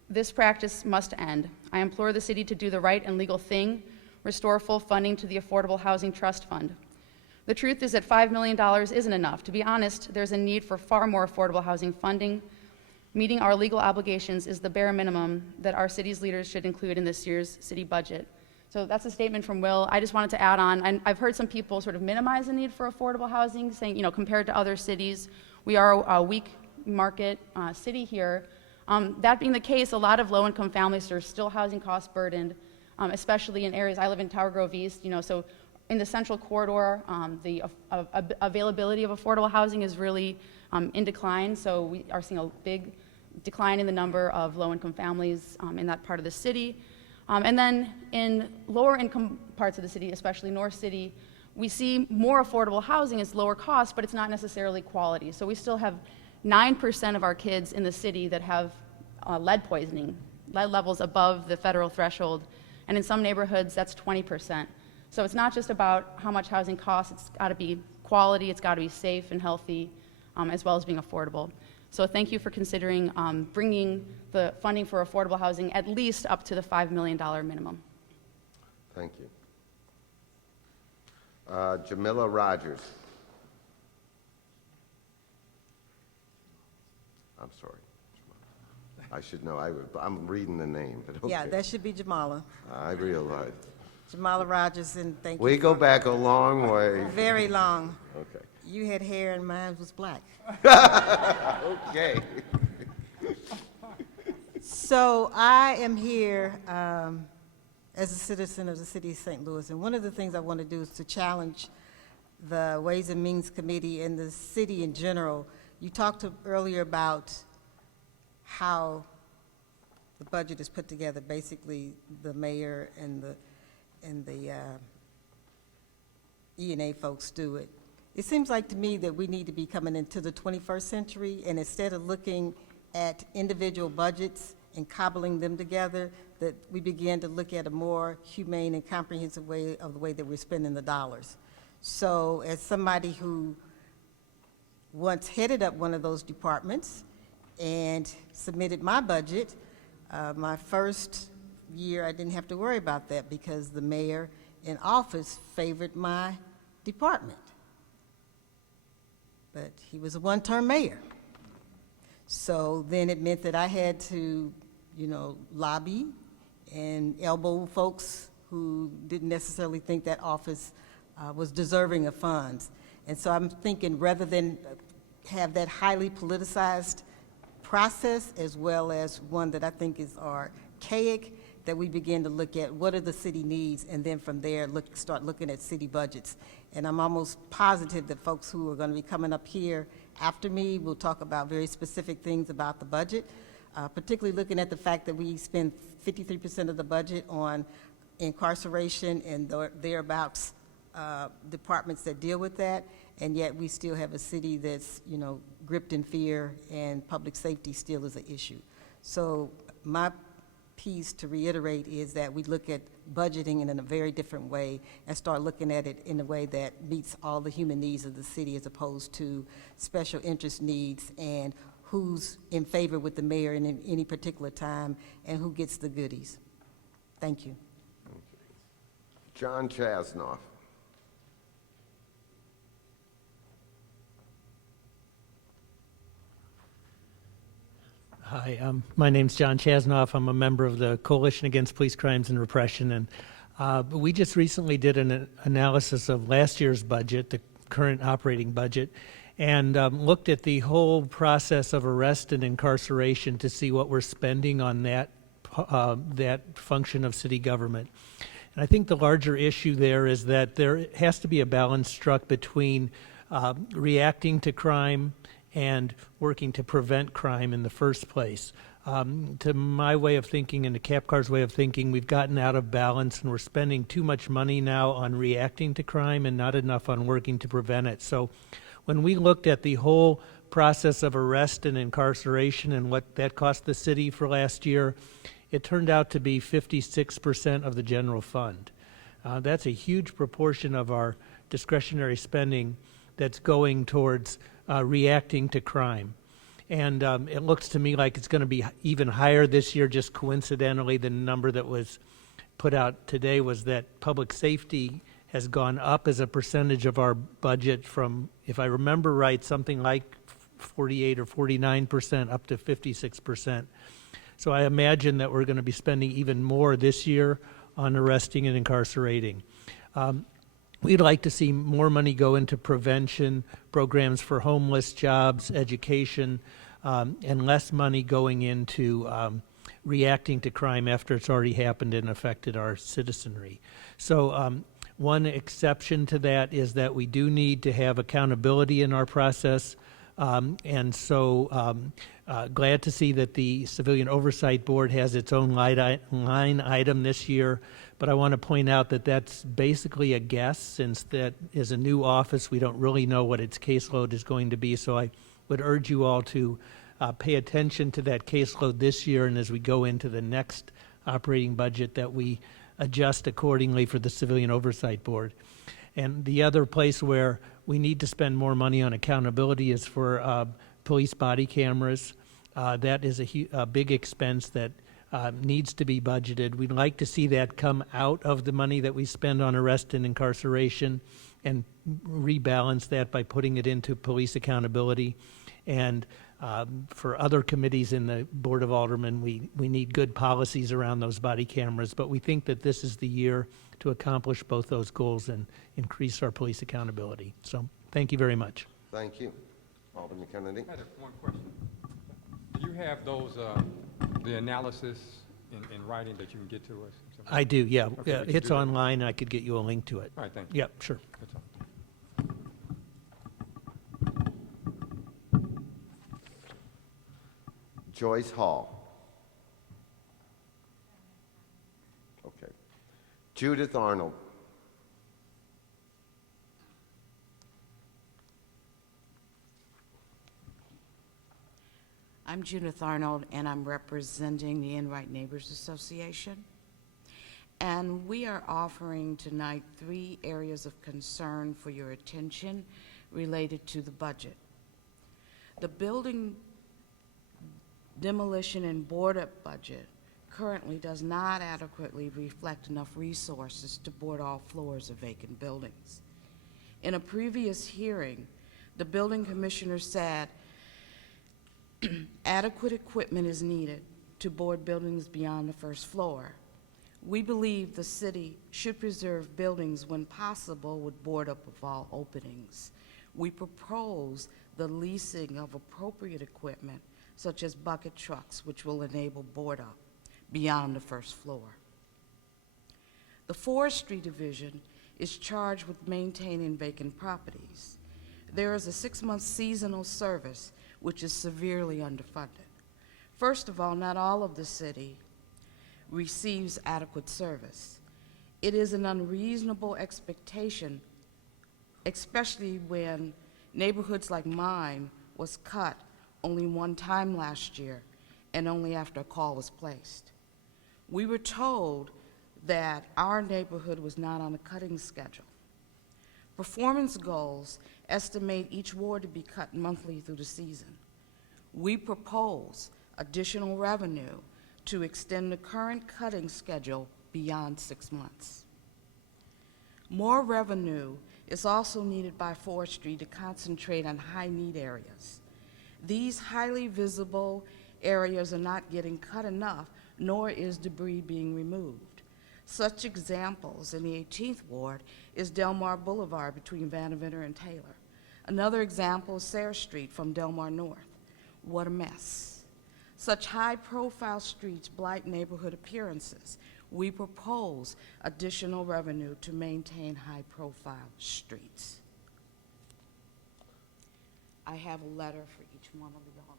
this practice must end. I implore the city to do the right and legal thing, restore full funding to the Affordable Housing Trust Fund. The truth is that $5 million isn't enough. To be honest, there's a need for far more affordable housing funding. Meeting our legal obligations is the bare minimum that our city's leaders should include in this year's city budget. So that's a statement from Will. I just wanted to add on, and I've heard some people sort of minimize the need for affordable housing, saying, compared to other cities, we are a weak market city here. That being the case, a lot of low-income families are still housing cost burdened, especially in areas. I live in Tower Grove East, so in the central corridor, the availability of affordable housing is really in decline, so we are seeing a big decline in the number of low-income families in that part of the city. And then in lower-income parts of the city, especially North City, we see more affordable housing is lower cost, but it's not necessarily quality. So we still have 9% of our kids in the city that have lead poisoning, lead levels above the federal threshold, and in some neighborhoods, that's 20%. So it's not just about how much housing costs, it's got to be quality, it's got to be safe and healthy, as well as being affordable. So thank you for considering bringing the funding for affordable housing at least up to the $5 million minimum. Thank you. Jamila Rogers. I'm sorry. I should know. I'm reading the name, but okay. Yeah, that should be Jamala. I realize. Jamala Rogers, and thank you. We go back a long way. Very long. Okay. You had hair and mine was black. Okay. So I am here as a citizen of the city of St. Louis, and one of the things I want to do is to challenge the Ways and Means Committee and the city in general. You talked earlier about how the budget is put together. Basically, the mayor and the E&A folks do it. It seems like to me that we need to be coming into the 21st century, and instead of looking at individual budgets and cobbling them together, that we begin to look at a more humane and comprehensive way of the way that we're spending the dollars. So as somebody who once headed up one of those departments and submitted my budget, my first year I didn't have to worry about that because the mayor in office favored my department. but he was a one-term mayor. So then it meant that I had to, lobby and elbow folks who didn't necessarily think that office was deserving of funds. And so I'm thinking, rather than have that highly politicized process, as well as one that I think is archaic, that we begin to look at what are the city needs, and then from there start looking at city budgets. And I'm almost positive that folks who are going to be coming up here after me will talk about very specific things about the budget, particularly looking at the fact that we spend 53% of the budget on incarceration and thereabouts departments that deal with that, and yet we still have a city that's, gripped in fear, and public safety still is an issue. So my piece to reiterate is that we look at budgeting in a very different way and start looking at it in a way that meets all the human needs of the city, as opposed to special interest needs and who's in favor with the mayor in any particular time and who gets the goodies. Thank you. John Chasnoff. Hi, my name's John Chasnoff. I'm a member of the Coalition Against Police Crimes and Repression, and we just recently did an analysis of last year's budget, the current operating budget, and looked at the whole process of arrest and incarceration to see what we're spending on that function of city government. And I think the larger issue there is that there has to be a balance struck between reacting to crime and working to prevent crime in the first place. To my way of thinking and to CAPCAR's way of thinking, we've gotten out of balance and we're spending too much money now on reacting to crime and not enough on working to prevent it. So when we looked at the whole process of arrest and incarceration and what that cost the city for last year, it turned out to be 56% of the general fund. That's a huge proportion of our discretionary spending that's going towards reacting to crime. And it looks to me like it's going to be even higher this year. Just coincidentally, the number that was put out today was that public safety has gone up as a percentage of our budget from, if I remember right, something like 48 or 49% up to 56%. So I imagine that we're going to be spending even more this year on arresting and incarcerating. We'd like to see more money go into prevention, programs for homeless, jobs, education, and less money going into reacting to crime after it's already happened and affected our citizenry. So one exception to that is that we do need to have accountability in our process. And so glad to see that the Civilian Oversight Board has its own line item this year. But I want to point out that that's basically a guess, since that is a new office. We don't really know what its caseload is going to be. So I would urge you all to pay attention to that caseload this year, and as we go into the next operating budget, that we adjust accordingly for the Civilian Oversight Board. And the other place where we need to spend more money on accountability is for police body cameras. That is a big expense that needs to be budgeted. We'd like to see that come out of the money that we spend on arrest and incarceration and rebalance that by putting it into police accountability. And for other committees in the Board of Aldermen, we need good policies around those body cameras, but we think that this is the year to accomplish both those goals and increase our police accountability. So thank you very much. Thank you. Alderman Kennedy. I had one question. Do you have those, the analysis in writing that you can get to us? I do, yeah. Okay, would you It's do that? online. I could get you a link to it. All right, thank you. Yep, sure. That's all. Joyce Hall. Okay. Judith Arnold. I'm Judith Arnold, and I'm representing the Enright Neighbors Association. And we are offering tonight 3 areas of concern for your attention related to the budget. The building demolition and board-up budget currently does not adequately reflect enough resources to board all floors of vacant buildings. In a previous hearing, the building commissioner said adequate equipment is needed to board buildings beyond the first floor. We believe the city should preserve buildings when possible with board up of all openings. We propose the leasing of appropriate equipment, such as bucket trucks, which will enable board up beyond the first floor. The Forestry Division is charged with maintaining vacant properties. There is a 6-month seasonal service, which is severely underfunded. First of all, not all of the city receives adequate service. It is an unreasonable expectation, especially when neighborhoods like mine was cut only one time last year and only after a call was placed. We were told that our neighborhood was not on a cutting schedule. Performance goals estimate each ward to be cut monthly through the season. We propose additional revenue to extend the current cutting schedule beyond 6 months. More revenue is also needed by forestry to concentrate on high-need areas. These highly visible areas are not getting cut enough, nor is debris being removed. Such examples in the 18th Ward is Delmar Boulevard between Vanderbilt and Taylor. Another example is Sayre Street from Delmar North. What a mess. Such high-profile streets blight neighborhood appearances. We propose additional revenue to maintain high-profile streets. I have a letter for each one of the aldermen.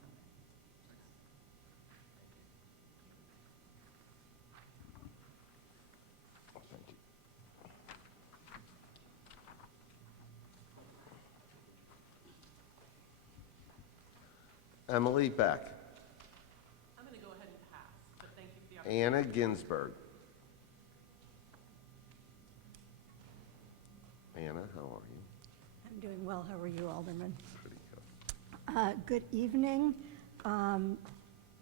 Emily Beck. I'm going to go ahead and pass, but thank you for the opportunity. Anna Ginsberg. Anna, how are you? I'm doing well. How are you, Alderman? Pretty good. Good evening,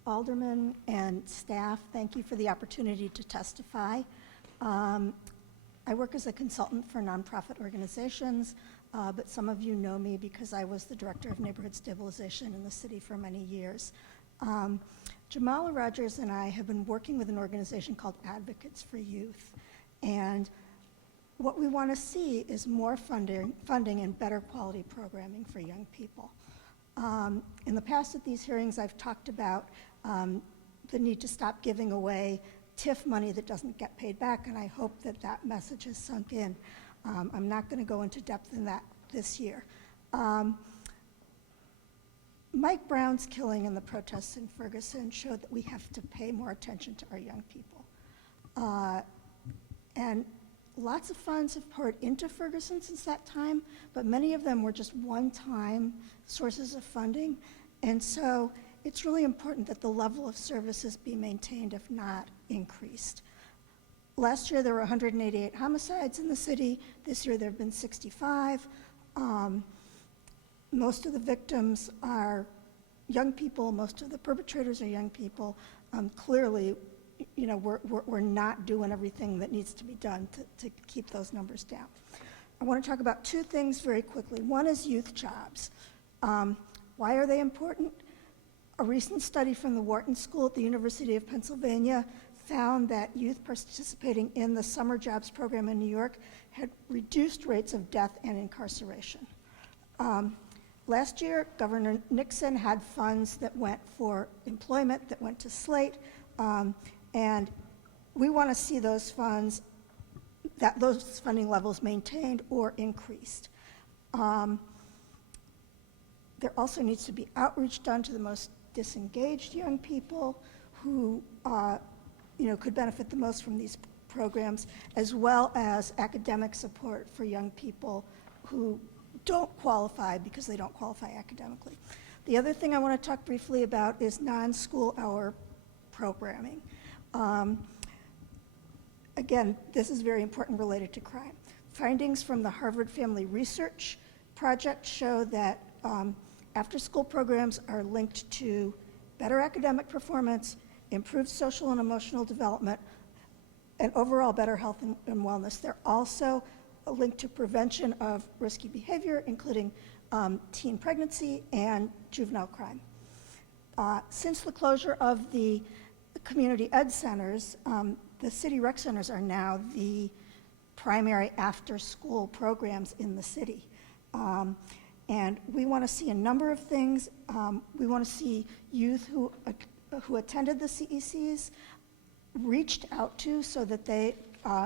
Alderman and staff. Thank you for the opportunity to testify. I work as a consultant for nonprofit organizations, but some of you know me because I was the Director of Neighborhood Stabilization in the city for many years. Jamala Rogers and I have been working with an organization called Advocates for Youth, and what we want to see is more funding and better quality programming for young people. In the past at these hearings, I've talked about the need to stop giving away TIF money that doesn't get paid back, and I hope that that message has sunk in. I'm not going to go into depth in that this year. Mike Brown's killing and the protests in Ferguson showed that we have to pay more attention to our young people. And lots of funds have poured into Ferguson since that time, but many of them were just one-time sources of funding. And so it's really important that the level of services be maintained, if not increased. Last year, there were 188 homicides in the city. This year, there have been 65. Most of the victims are young people. Most of the perpetrators are young people. Clearly, you know, we're not doing everything that needs to be done to keep those numbers down. I want to talk about two things very quickly. One is youth jobs. Why are they important? A recent study from the Wharton School at the University of Pennsylvania found that youth participating in the summer jobs program in New York had reduced rates of death and incarceration. Last year, Governor Nixon had funds that went for employment, that went to Slate, and we want to see those funds, those funding levels maintained or increased. There also needs to be outreach done to the most disengaged young people who could benefit the most from these programs, as well as academic support for young people who don't qualify because they don't qualify academically. The other thing I want to talk briefly about is non-school hour programming. Again, this is very important related to crime. Findings from the Harvard Family Research Project show that after-school programs are linked to better academic performance, improved social and emotional development, and overall better health and wellness. They're also linked to prevention of risky behavior, including teen pregnancy, and juvenile crime. Since the closure of the community ed centers, the city rec centers are now the primary after-school programs in the city. And we want to see a number of things. We want to see youth who attended the CECs reached out to so that they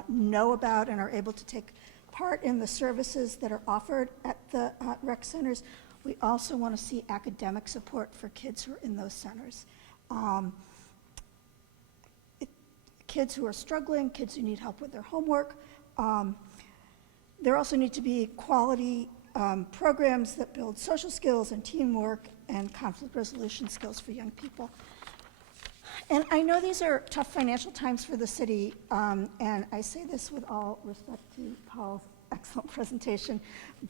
know about and are able to take part in the services that are offered at the rec centers. We also want to see academic support for kids who are in those centers. Kids who are struggling, kids who need help with their homework. There also need to be quality programs that build social skills and teamwork and conflict resolution skills for young people. And I know these are tough financial times for the city, and I say this with all respect to Paul's excellent presentation,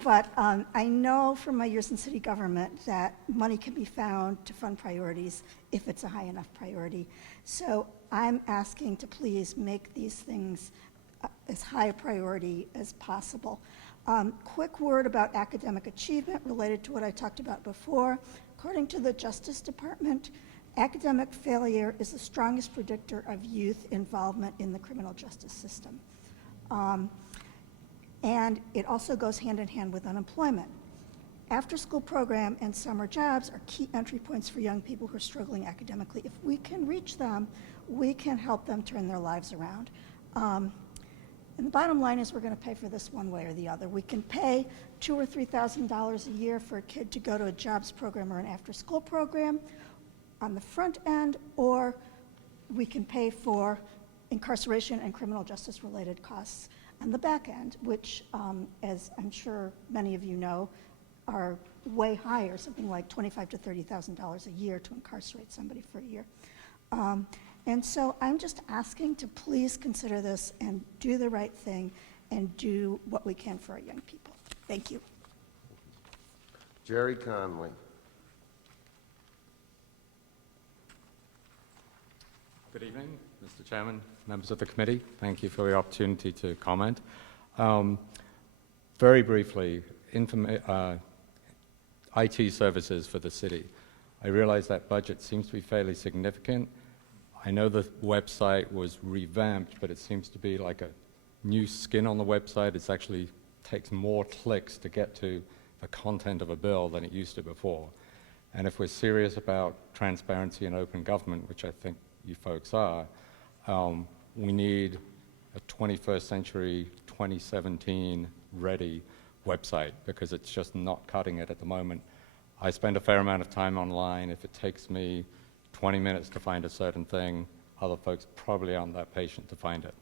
but I know from my years in city government that money can be found to fund priorities if it's a high enough priority. So I'm asking to please make these things as high a priority as possible. Quick word about academic achievement related to what I talked about before. According to the Justice Department, academic failure is the strongest predictor of youth involvement in the criminal justice system. And it also goes hand in hand with unemployment. After-school program and summer jobs are key entry points for young people who are struggling academically. If we can reach them, we can help them turn their lives around. And the bottom line is we're going to pay for this one way or the other. We can pay $2,000 or $3,000 a year for a kid to go to a jobs program or an after-school program on the front end, or we can pay for incarceration and criminal justice-related costs on the back end, which, as I'm sure many of you know, are way higher, something like $25,000 to $30,000 a year to incarcerate somebody for a year. And so I'm just asking to please consider this and do the right thing and do what we can for our young people. Thank you. Jerry Conway. Good evening, Mr. Chairman, members of the committee. Thank you for the opportunity to comment. Very briefly, IT services for the city. I realize that budget seems to be fairly significant. I know the website was revamped, but it seems to be like a new skin on the website. It actually takes more clicks to get to the content of a bill than it used to before. And if we're serious about transparency and open government, which I think you folks are, we need a 21st century, 2017 ready website, because it's just not cutting it at the moment. I spend a fair amount of time online. If it takes me 20 minutes to find a certain thing, other folks probably aren't that patient to find it.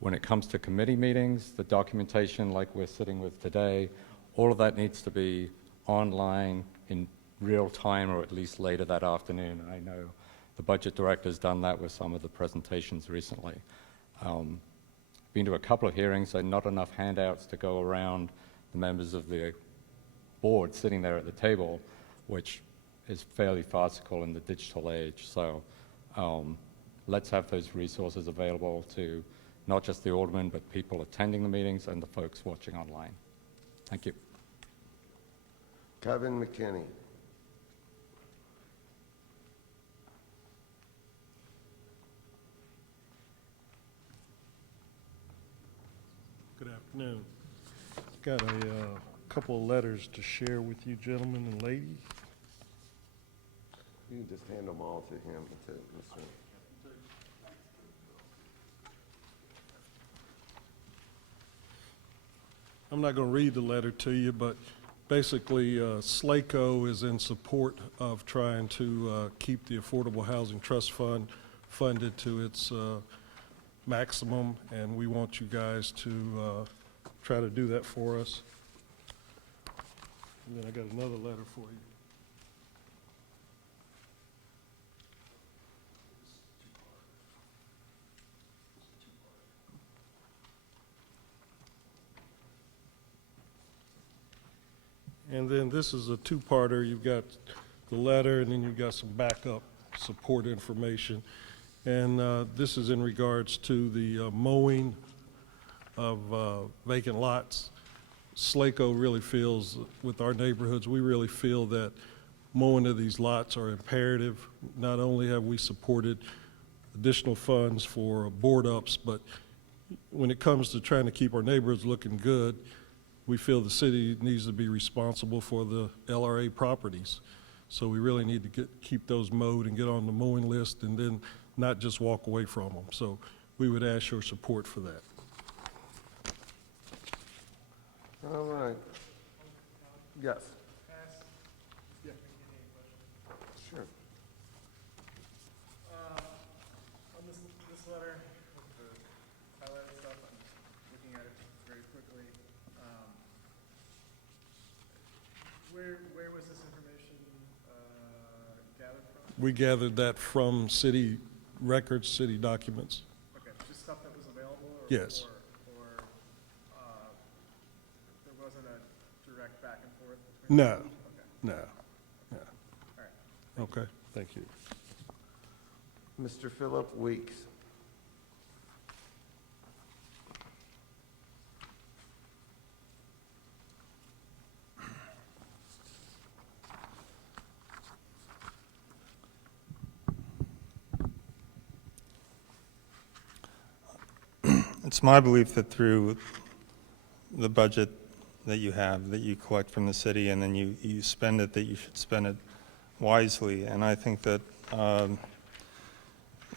When it comes to committee meetings, the documentation like we're sitting with today, all of that needs to be online in real time, or at least later that afternoon. And I know the budget director's done that with some of the presentations recently. Been to a couple of hearings, and not enough handouts to go around the members of the board sitting there at the table, which is fairly farcical in the digital age. So let's have those resources available to not just the aldermen, but people attending the meetings and the folks watching online. Thank you. Kevin McKinney. Good afternoon. Got a couple of letters to share with you, gentlemen and ladies. You can just hand them all to him, too, Mr. I'm not going to read the letter to you, but basically, SLACO is in support of trying to keep the Affordable Housing Trust Fund funded to its maximum, and we want you guys to try to do that for us. And then I got another letter for you. And then this is a two-parter. You've got the letter, and then you've got some backup support information. And this is in regards to the mowing of vacant lots. SLACO really feels, with our neighborhoods, we really feel that mowing of these lots are imperative. Not only have we supported additional funds for board ups, but when it comes to trying to keep our neighborhoods looking good, we feel the city needs to be responsible for the LRA properties. So we really need to keep those mowed and get on the mowing list, and then not just walk away from them. So we would ask your support for that. All right. Yes. Sure. On this letter, with the highlighted stuff, I'm looking at it very quickly. Where was this information gathered from? We gathered that from city records, city documents. Okay, just stuff that was available? Yes. Or there wasn't a direct back and forth? Between No, them? no, no. All right. Okay, thank you. Mr. Philip Weeks. It's my belief that through the budget that you have, that you collect from the city and then you spend it, that you should spend it wisely. And I think that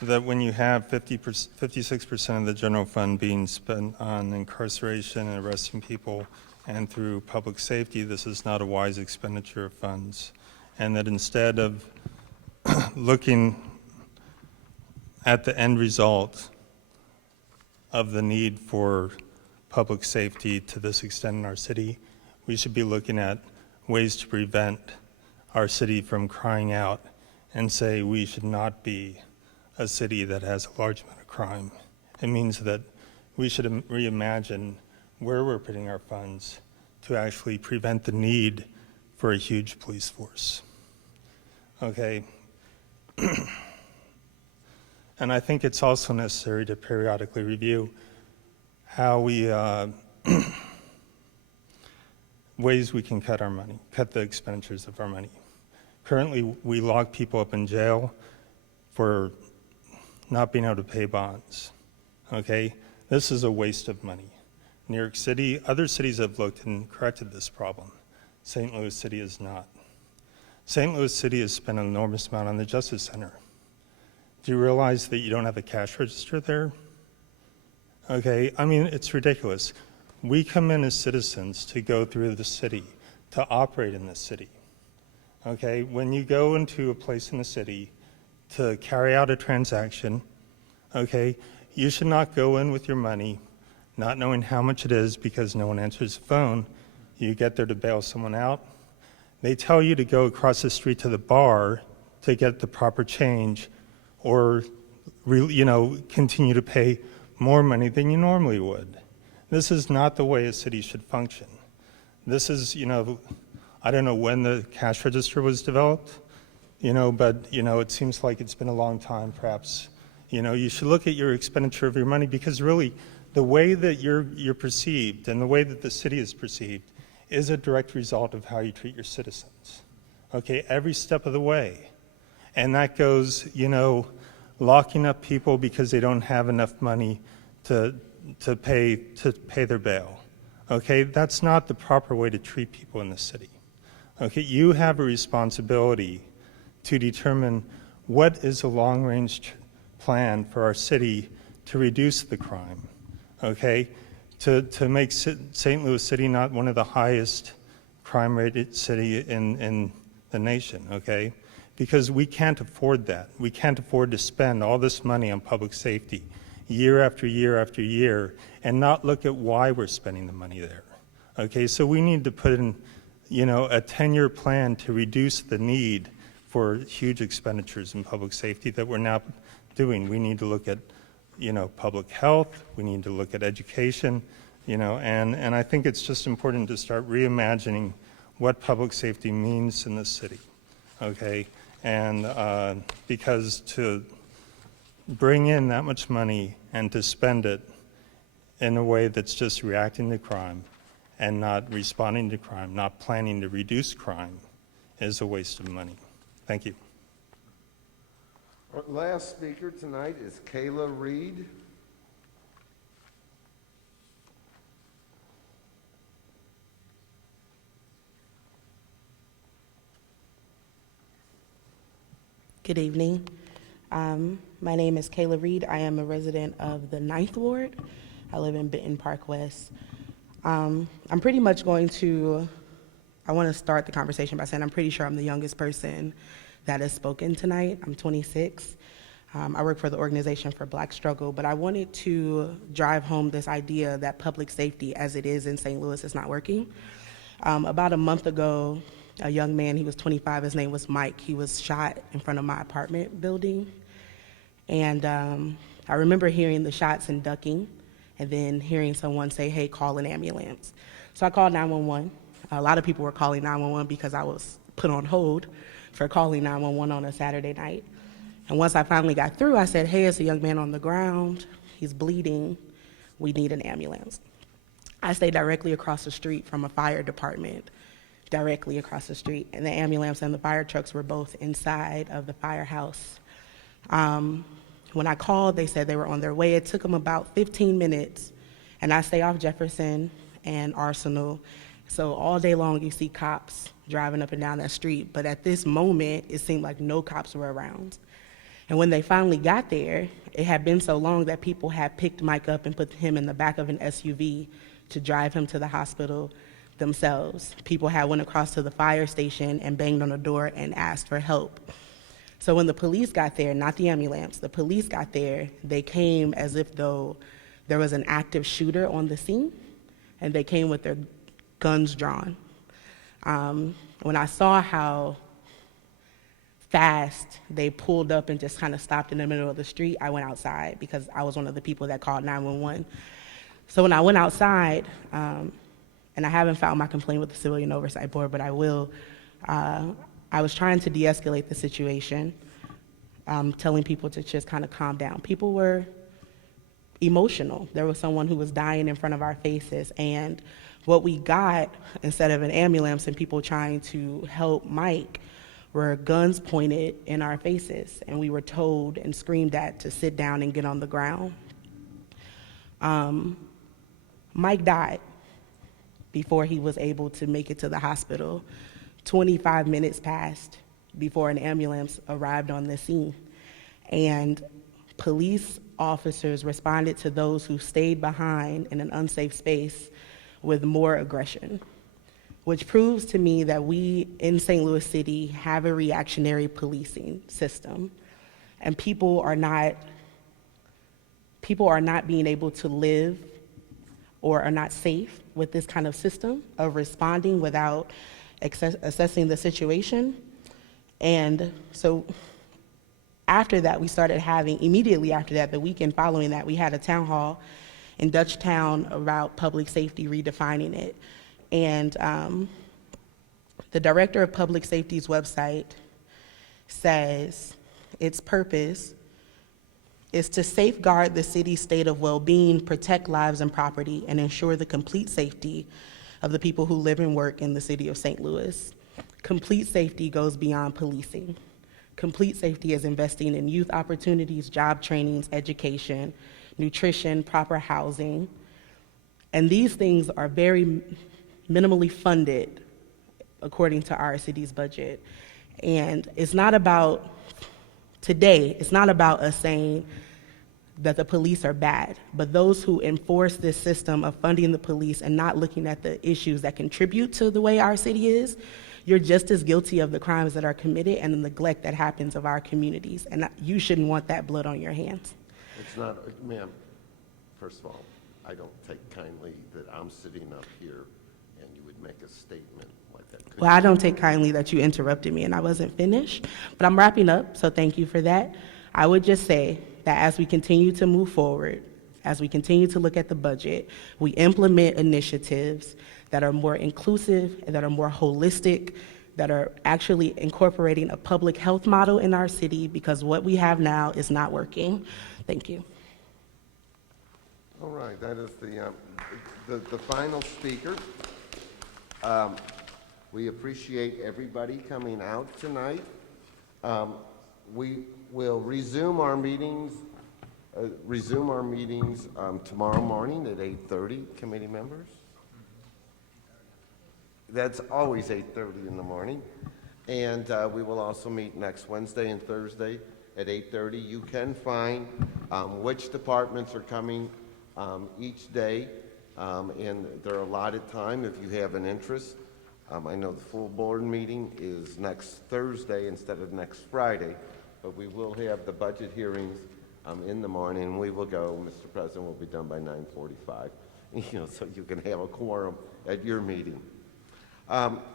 that when you have 56% of the general fund being spent on incarceration and arresting people and through public safety, this is not a wise expenditure of funds. And that instead of looking at the end result of the need for public safety to this extent in our city, we should be looking at ways to prevent our city from crying out and say we should not be a city that has a large amount of crime. It means that we should reimagine where we're putting our funds to actually prevent the need for a huge police force. Okay. And I think it's also necessary to periodically review how we, ways we can cut our money, cut the expenditures of our money. Currently, we lock people up in jail for not being able to pay bonds, okay? This is a waste of money. New York City, other cities have looked and corrected this problem. St. Louis City has not. St. Louis City has spent an enormous amount on the Justice Center. Do you realize that you don't have a cash register there? Okay, I mean, it's ridiculous. We come in as citizens to go through the city, to operate in the city. Okay, when you go into a place in the city to carry out a transaction, okay, you should not go in with your money, not knowing how much it is because no one answers the phone. You get there to bail someone out. They tell you to go across the street to the bar to get the proper change, or continue to pay more money than you normally would. This is not the way a city should function. This is, I don't know when the cash register was developed, but it seems like it's been a long time perhaps. You should look at your expenditure of your money, because really the way that you're perceived and the way that the city is perceived is a direct result of how you treat your citizens. Okay, every step of the way. And that goes, locking up people because they don't have enough money to pay their bail. Okay, that's not the proper way to treat people in the city. Okay, you have a responsibility to determine what is a long-range plan for our city to reduce the crime. Okay, to make St. Louis City not one of the highest crime-rated city in the nation. Okay. Because we can't afford that. We can't afford to spend all this money on public safety year after year after year and not look at why we're spending the money there. Okay, so we need to put in, a 10-year plan to reduce the need for huge expenditures in public safety that we're now doing. We need to look at, public health. We need to look at education, and I think it's just important to start reimagining what public safety means in this city. Okay. And because to bring in that much money and to spend it in a way that's just reacting to crime and not responding to crime, not planning to reduce crime, is a waste of money. Thank you. Our last speaker tonight is Kayla Reed. Good evening. My name is Kayla Reed. I am a resident of the 9th Ward. I live in Benton Park West. I'm pretty much going to, I want to start the conversation by saying I'm pretty sure I'm the youngest person that has spoken tonight. I'm 26. I work for the Organization for Black Struggle, but I wanted to drive home this idea that public safety as it is in St. Louis is not working. About a month ago, a young man, he was 25, his name was Mike. He was shot in front of my apartment building. And I remember hearing the shots and ducking, and then hearing someone say, hey, call an ambulance. So I called 911. A lot of people were calling 911 because I was put on hold for calling 911 on a Saturday night. And once I finally got through, I said, hey, it's a young man on the ground. He's bleeding. We need an ambulance. I stay directly across the street from a fire department, directly across the street. And the ambulance and the fire trucks were both inside of the firehouse. When I called, they said they were on their way. It took them about 15 minutes. And I stay off Jefferson and Arsenal. So all day long, you see cops driving up and down that street. But at this moment, it seemed like no cops were around. And when they finally got there, it had been so long that people had picked Mike up and put him in the back of an SUV to drive him to the hospital themselves. People had went across to the fire station and banged on the door and asked for help. So when the police got there, not the ambulance, the police got there, they came as if though there was an active shooter on the scene, and they came with their guns drawn. When I saw how fast they pulled up and just kind of stopped in the middle of the street, I went outside because I was one of the people that called 911. So when I went outside, and I haven't filed my complaint with the Civilian Oversight Board, but I will, I was trying to de-escalate the situation, telling people to just kind of calm down. People were emotional. There was someone who was dying in front of our faces, and what we got, instead of an ambulance and people trying to help Mike, were guns pointed in our faces, and we were told and screamed at to sit down and get on the ground. Mike died before he was able to make it to the hospital. 25 minutes passed before an ambulance arrived on the scene. And police officers responded to those who stayed behind in an unsafe space with more aggression, which proves to me that we in St. Louis City have a reactionary policing system, and people are not being able to live or are not safe with this kind of system of responding without assessing the situation. And so after that, we started having, immediately after that, the weekend following that, we had a town hall in Dutchtown about public safety, redefining it. And the director of public safety's website says its purpose is to safeguard the city's state of well-being, protect lives and property, and ensure the complete safety of the people who live and work in the city of St. Louis. Complete safety goes beyond policing. Complete safety is investing in youth opportunities, job trainings, education, nutrition, proper housing. And these things are very minimally funded according to our city's budget. And it's not about, today, it's not about us saying that the police are bad, but those who enforce this system of funding the police and not looking at the issues that contribute to the way our city is, you're just as guilty of the crimes that are committed and the neglect that happens of our communities. And you shouldn't want that blood on your hands. It's not, ma'am, first of all, I don't take kindly that I'm sitting up here and you would make a statement like that. Well, I don't take kindly that you interrupted me and I wasn't finished, but I'm wrapping up, so thank you for that. I would just say that as we continue to move forward, as we continue to look at the budget, we implement initiatives that are more inclusive, and that are more holistic, that are actually incorporating a public health model in our city, because what we have now is not working. Thank you. All right, that is the final speaker. We appreciate everybody coming out tonight. We will resume our meetings tomorrow morning at 8:30, committee members. That's always 8:30 in the morning. And we will also meet next Wednesday and Thursday at 8:30. You can find which departments are coming each day, and their allotted time if you have an interest. I know the full board meeting is next Thursday instead of next Friday, but we will have the budget hearings in the morning. We will go, Mr. President, we'll be done by 9:45, so you can have a quorum at your meeting.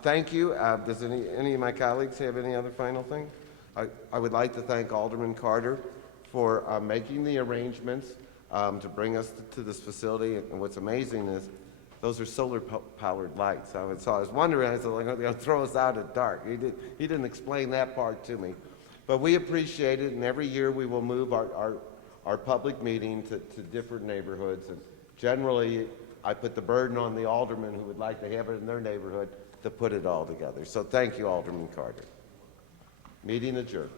Thank you. Does any of my colleagues have any other final thing? I would like to thank Alderman Carter for making the arrangements to bring us to this facility. And what's amazing is those are solar-powered lights. So I was wondering, I said, they're going to throw us out at dark. He didn't explain that part to me. But we appreciate it, and every year we will move our public meeting to different neighborhoods. And generally, I put the burden on the aldermen who would like to have it in their neighborhood to put it all together. So thank you, Alderman Carter. Meeting adjourned.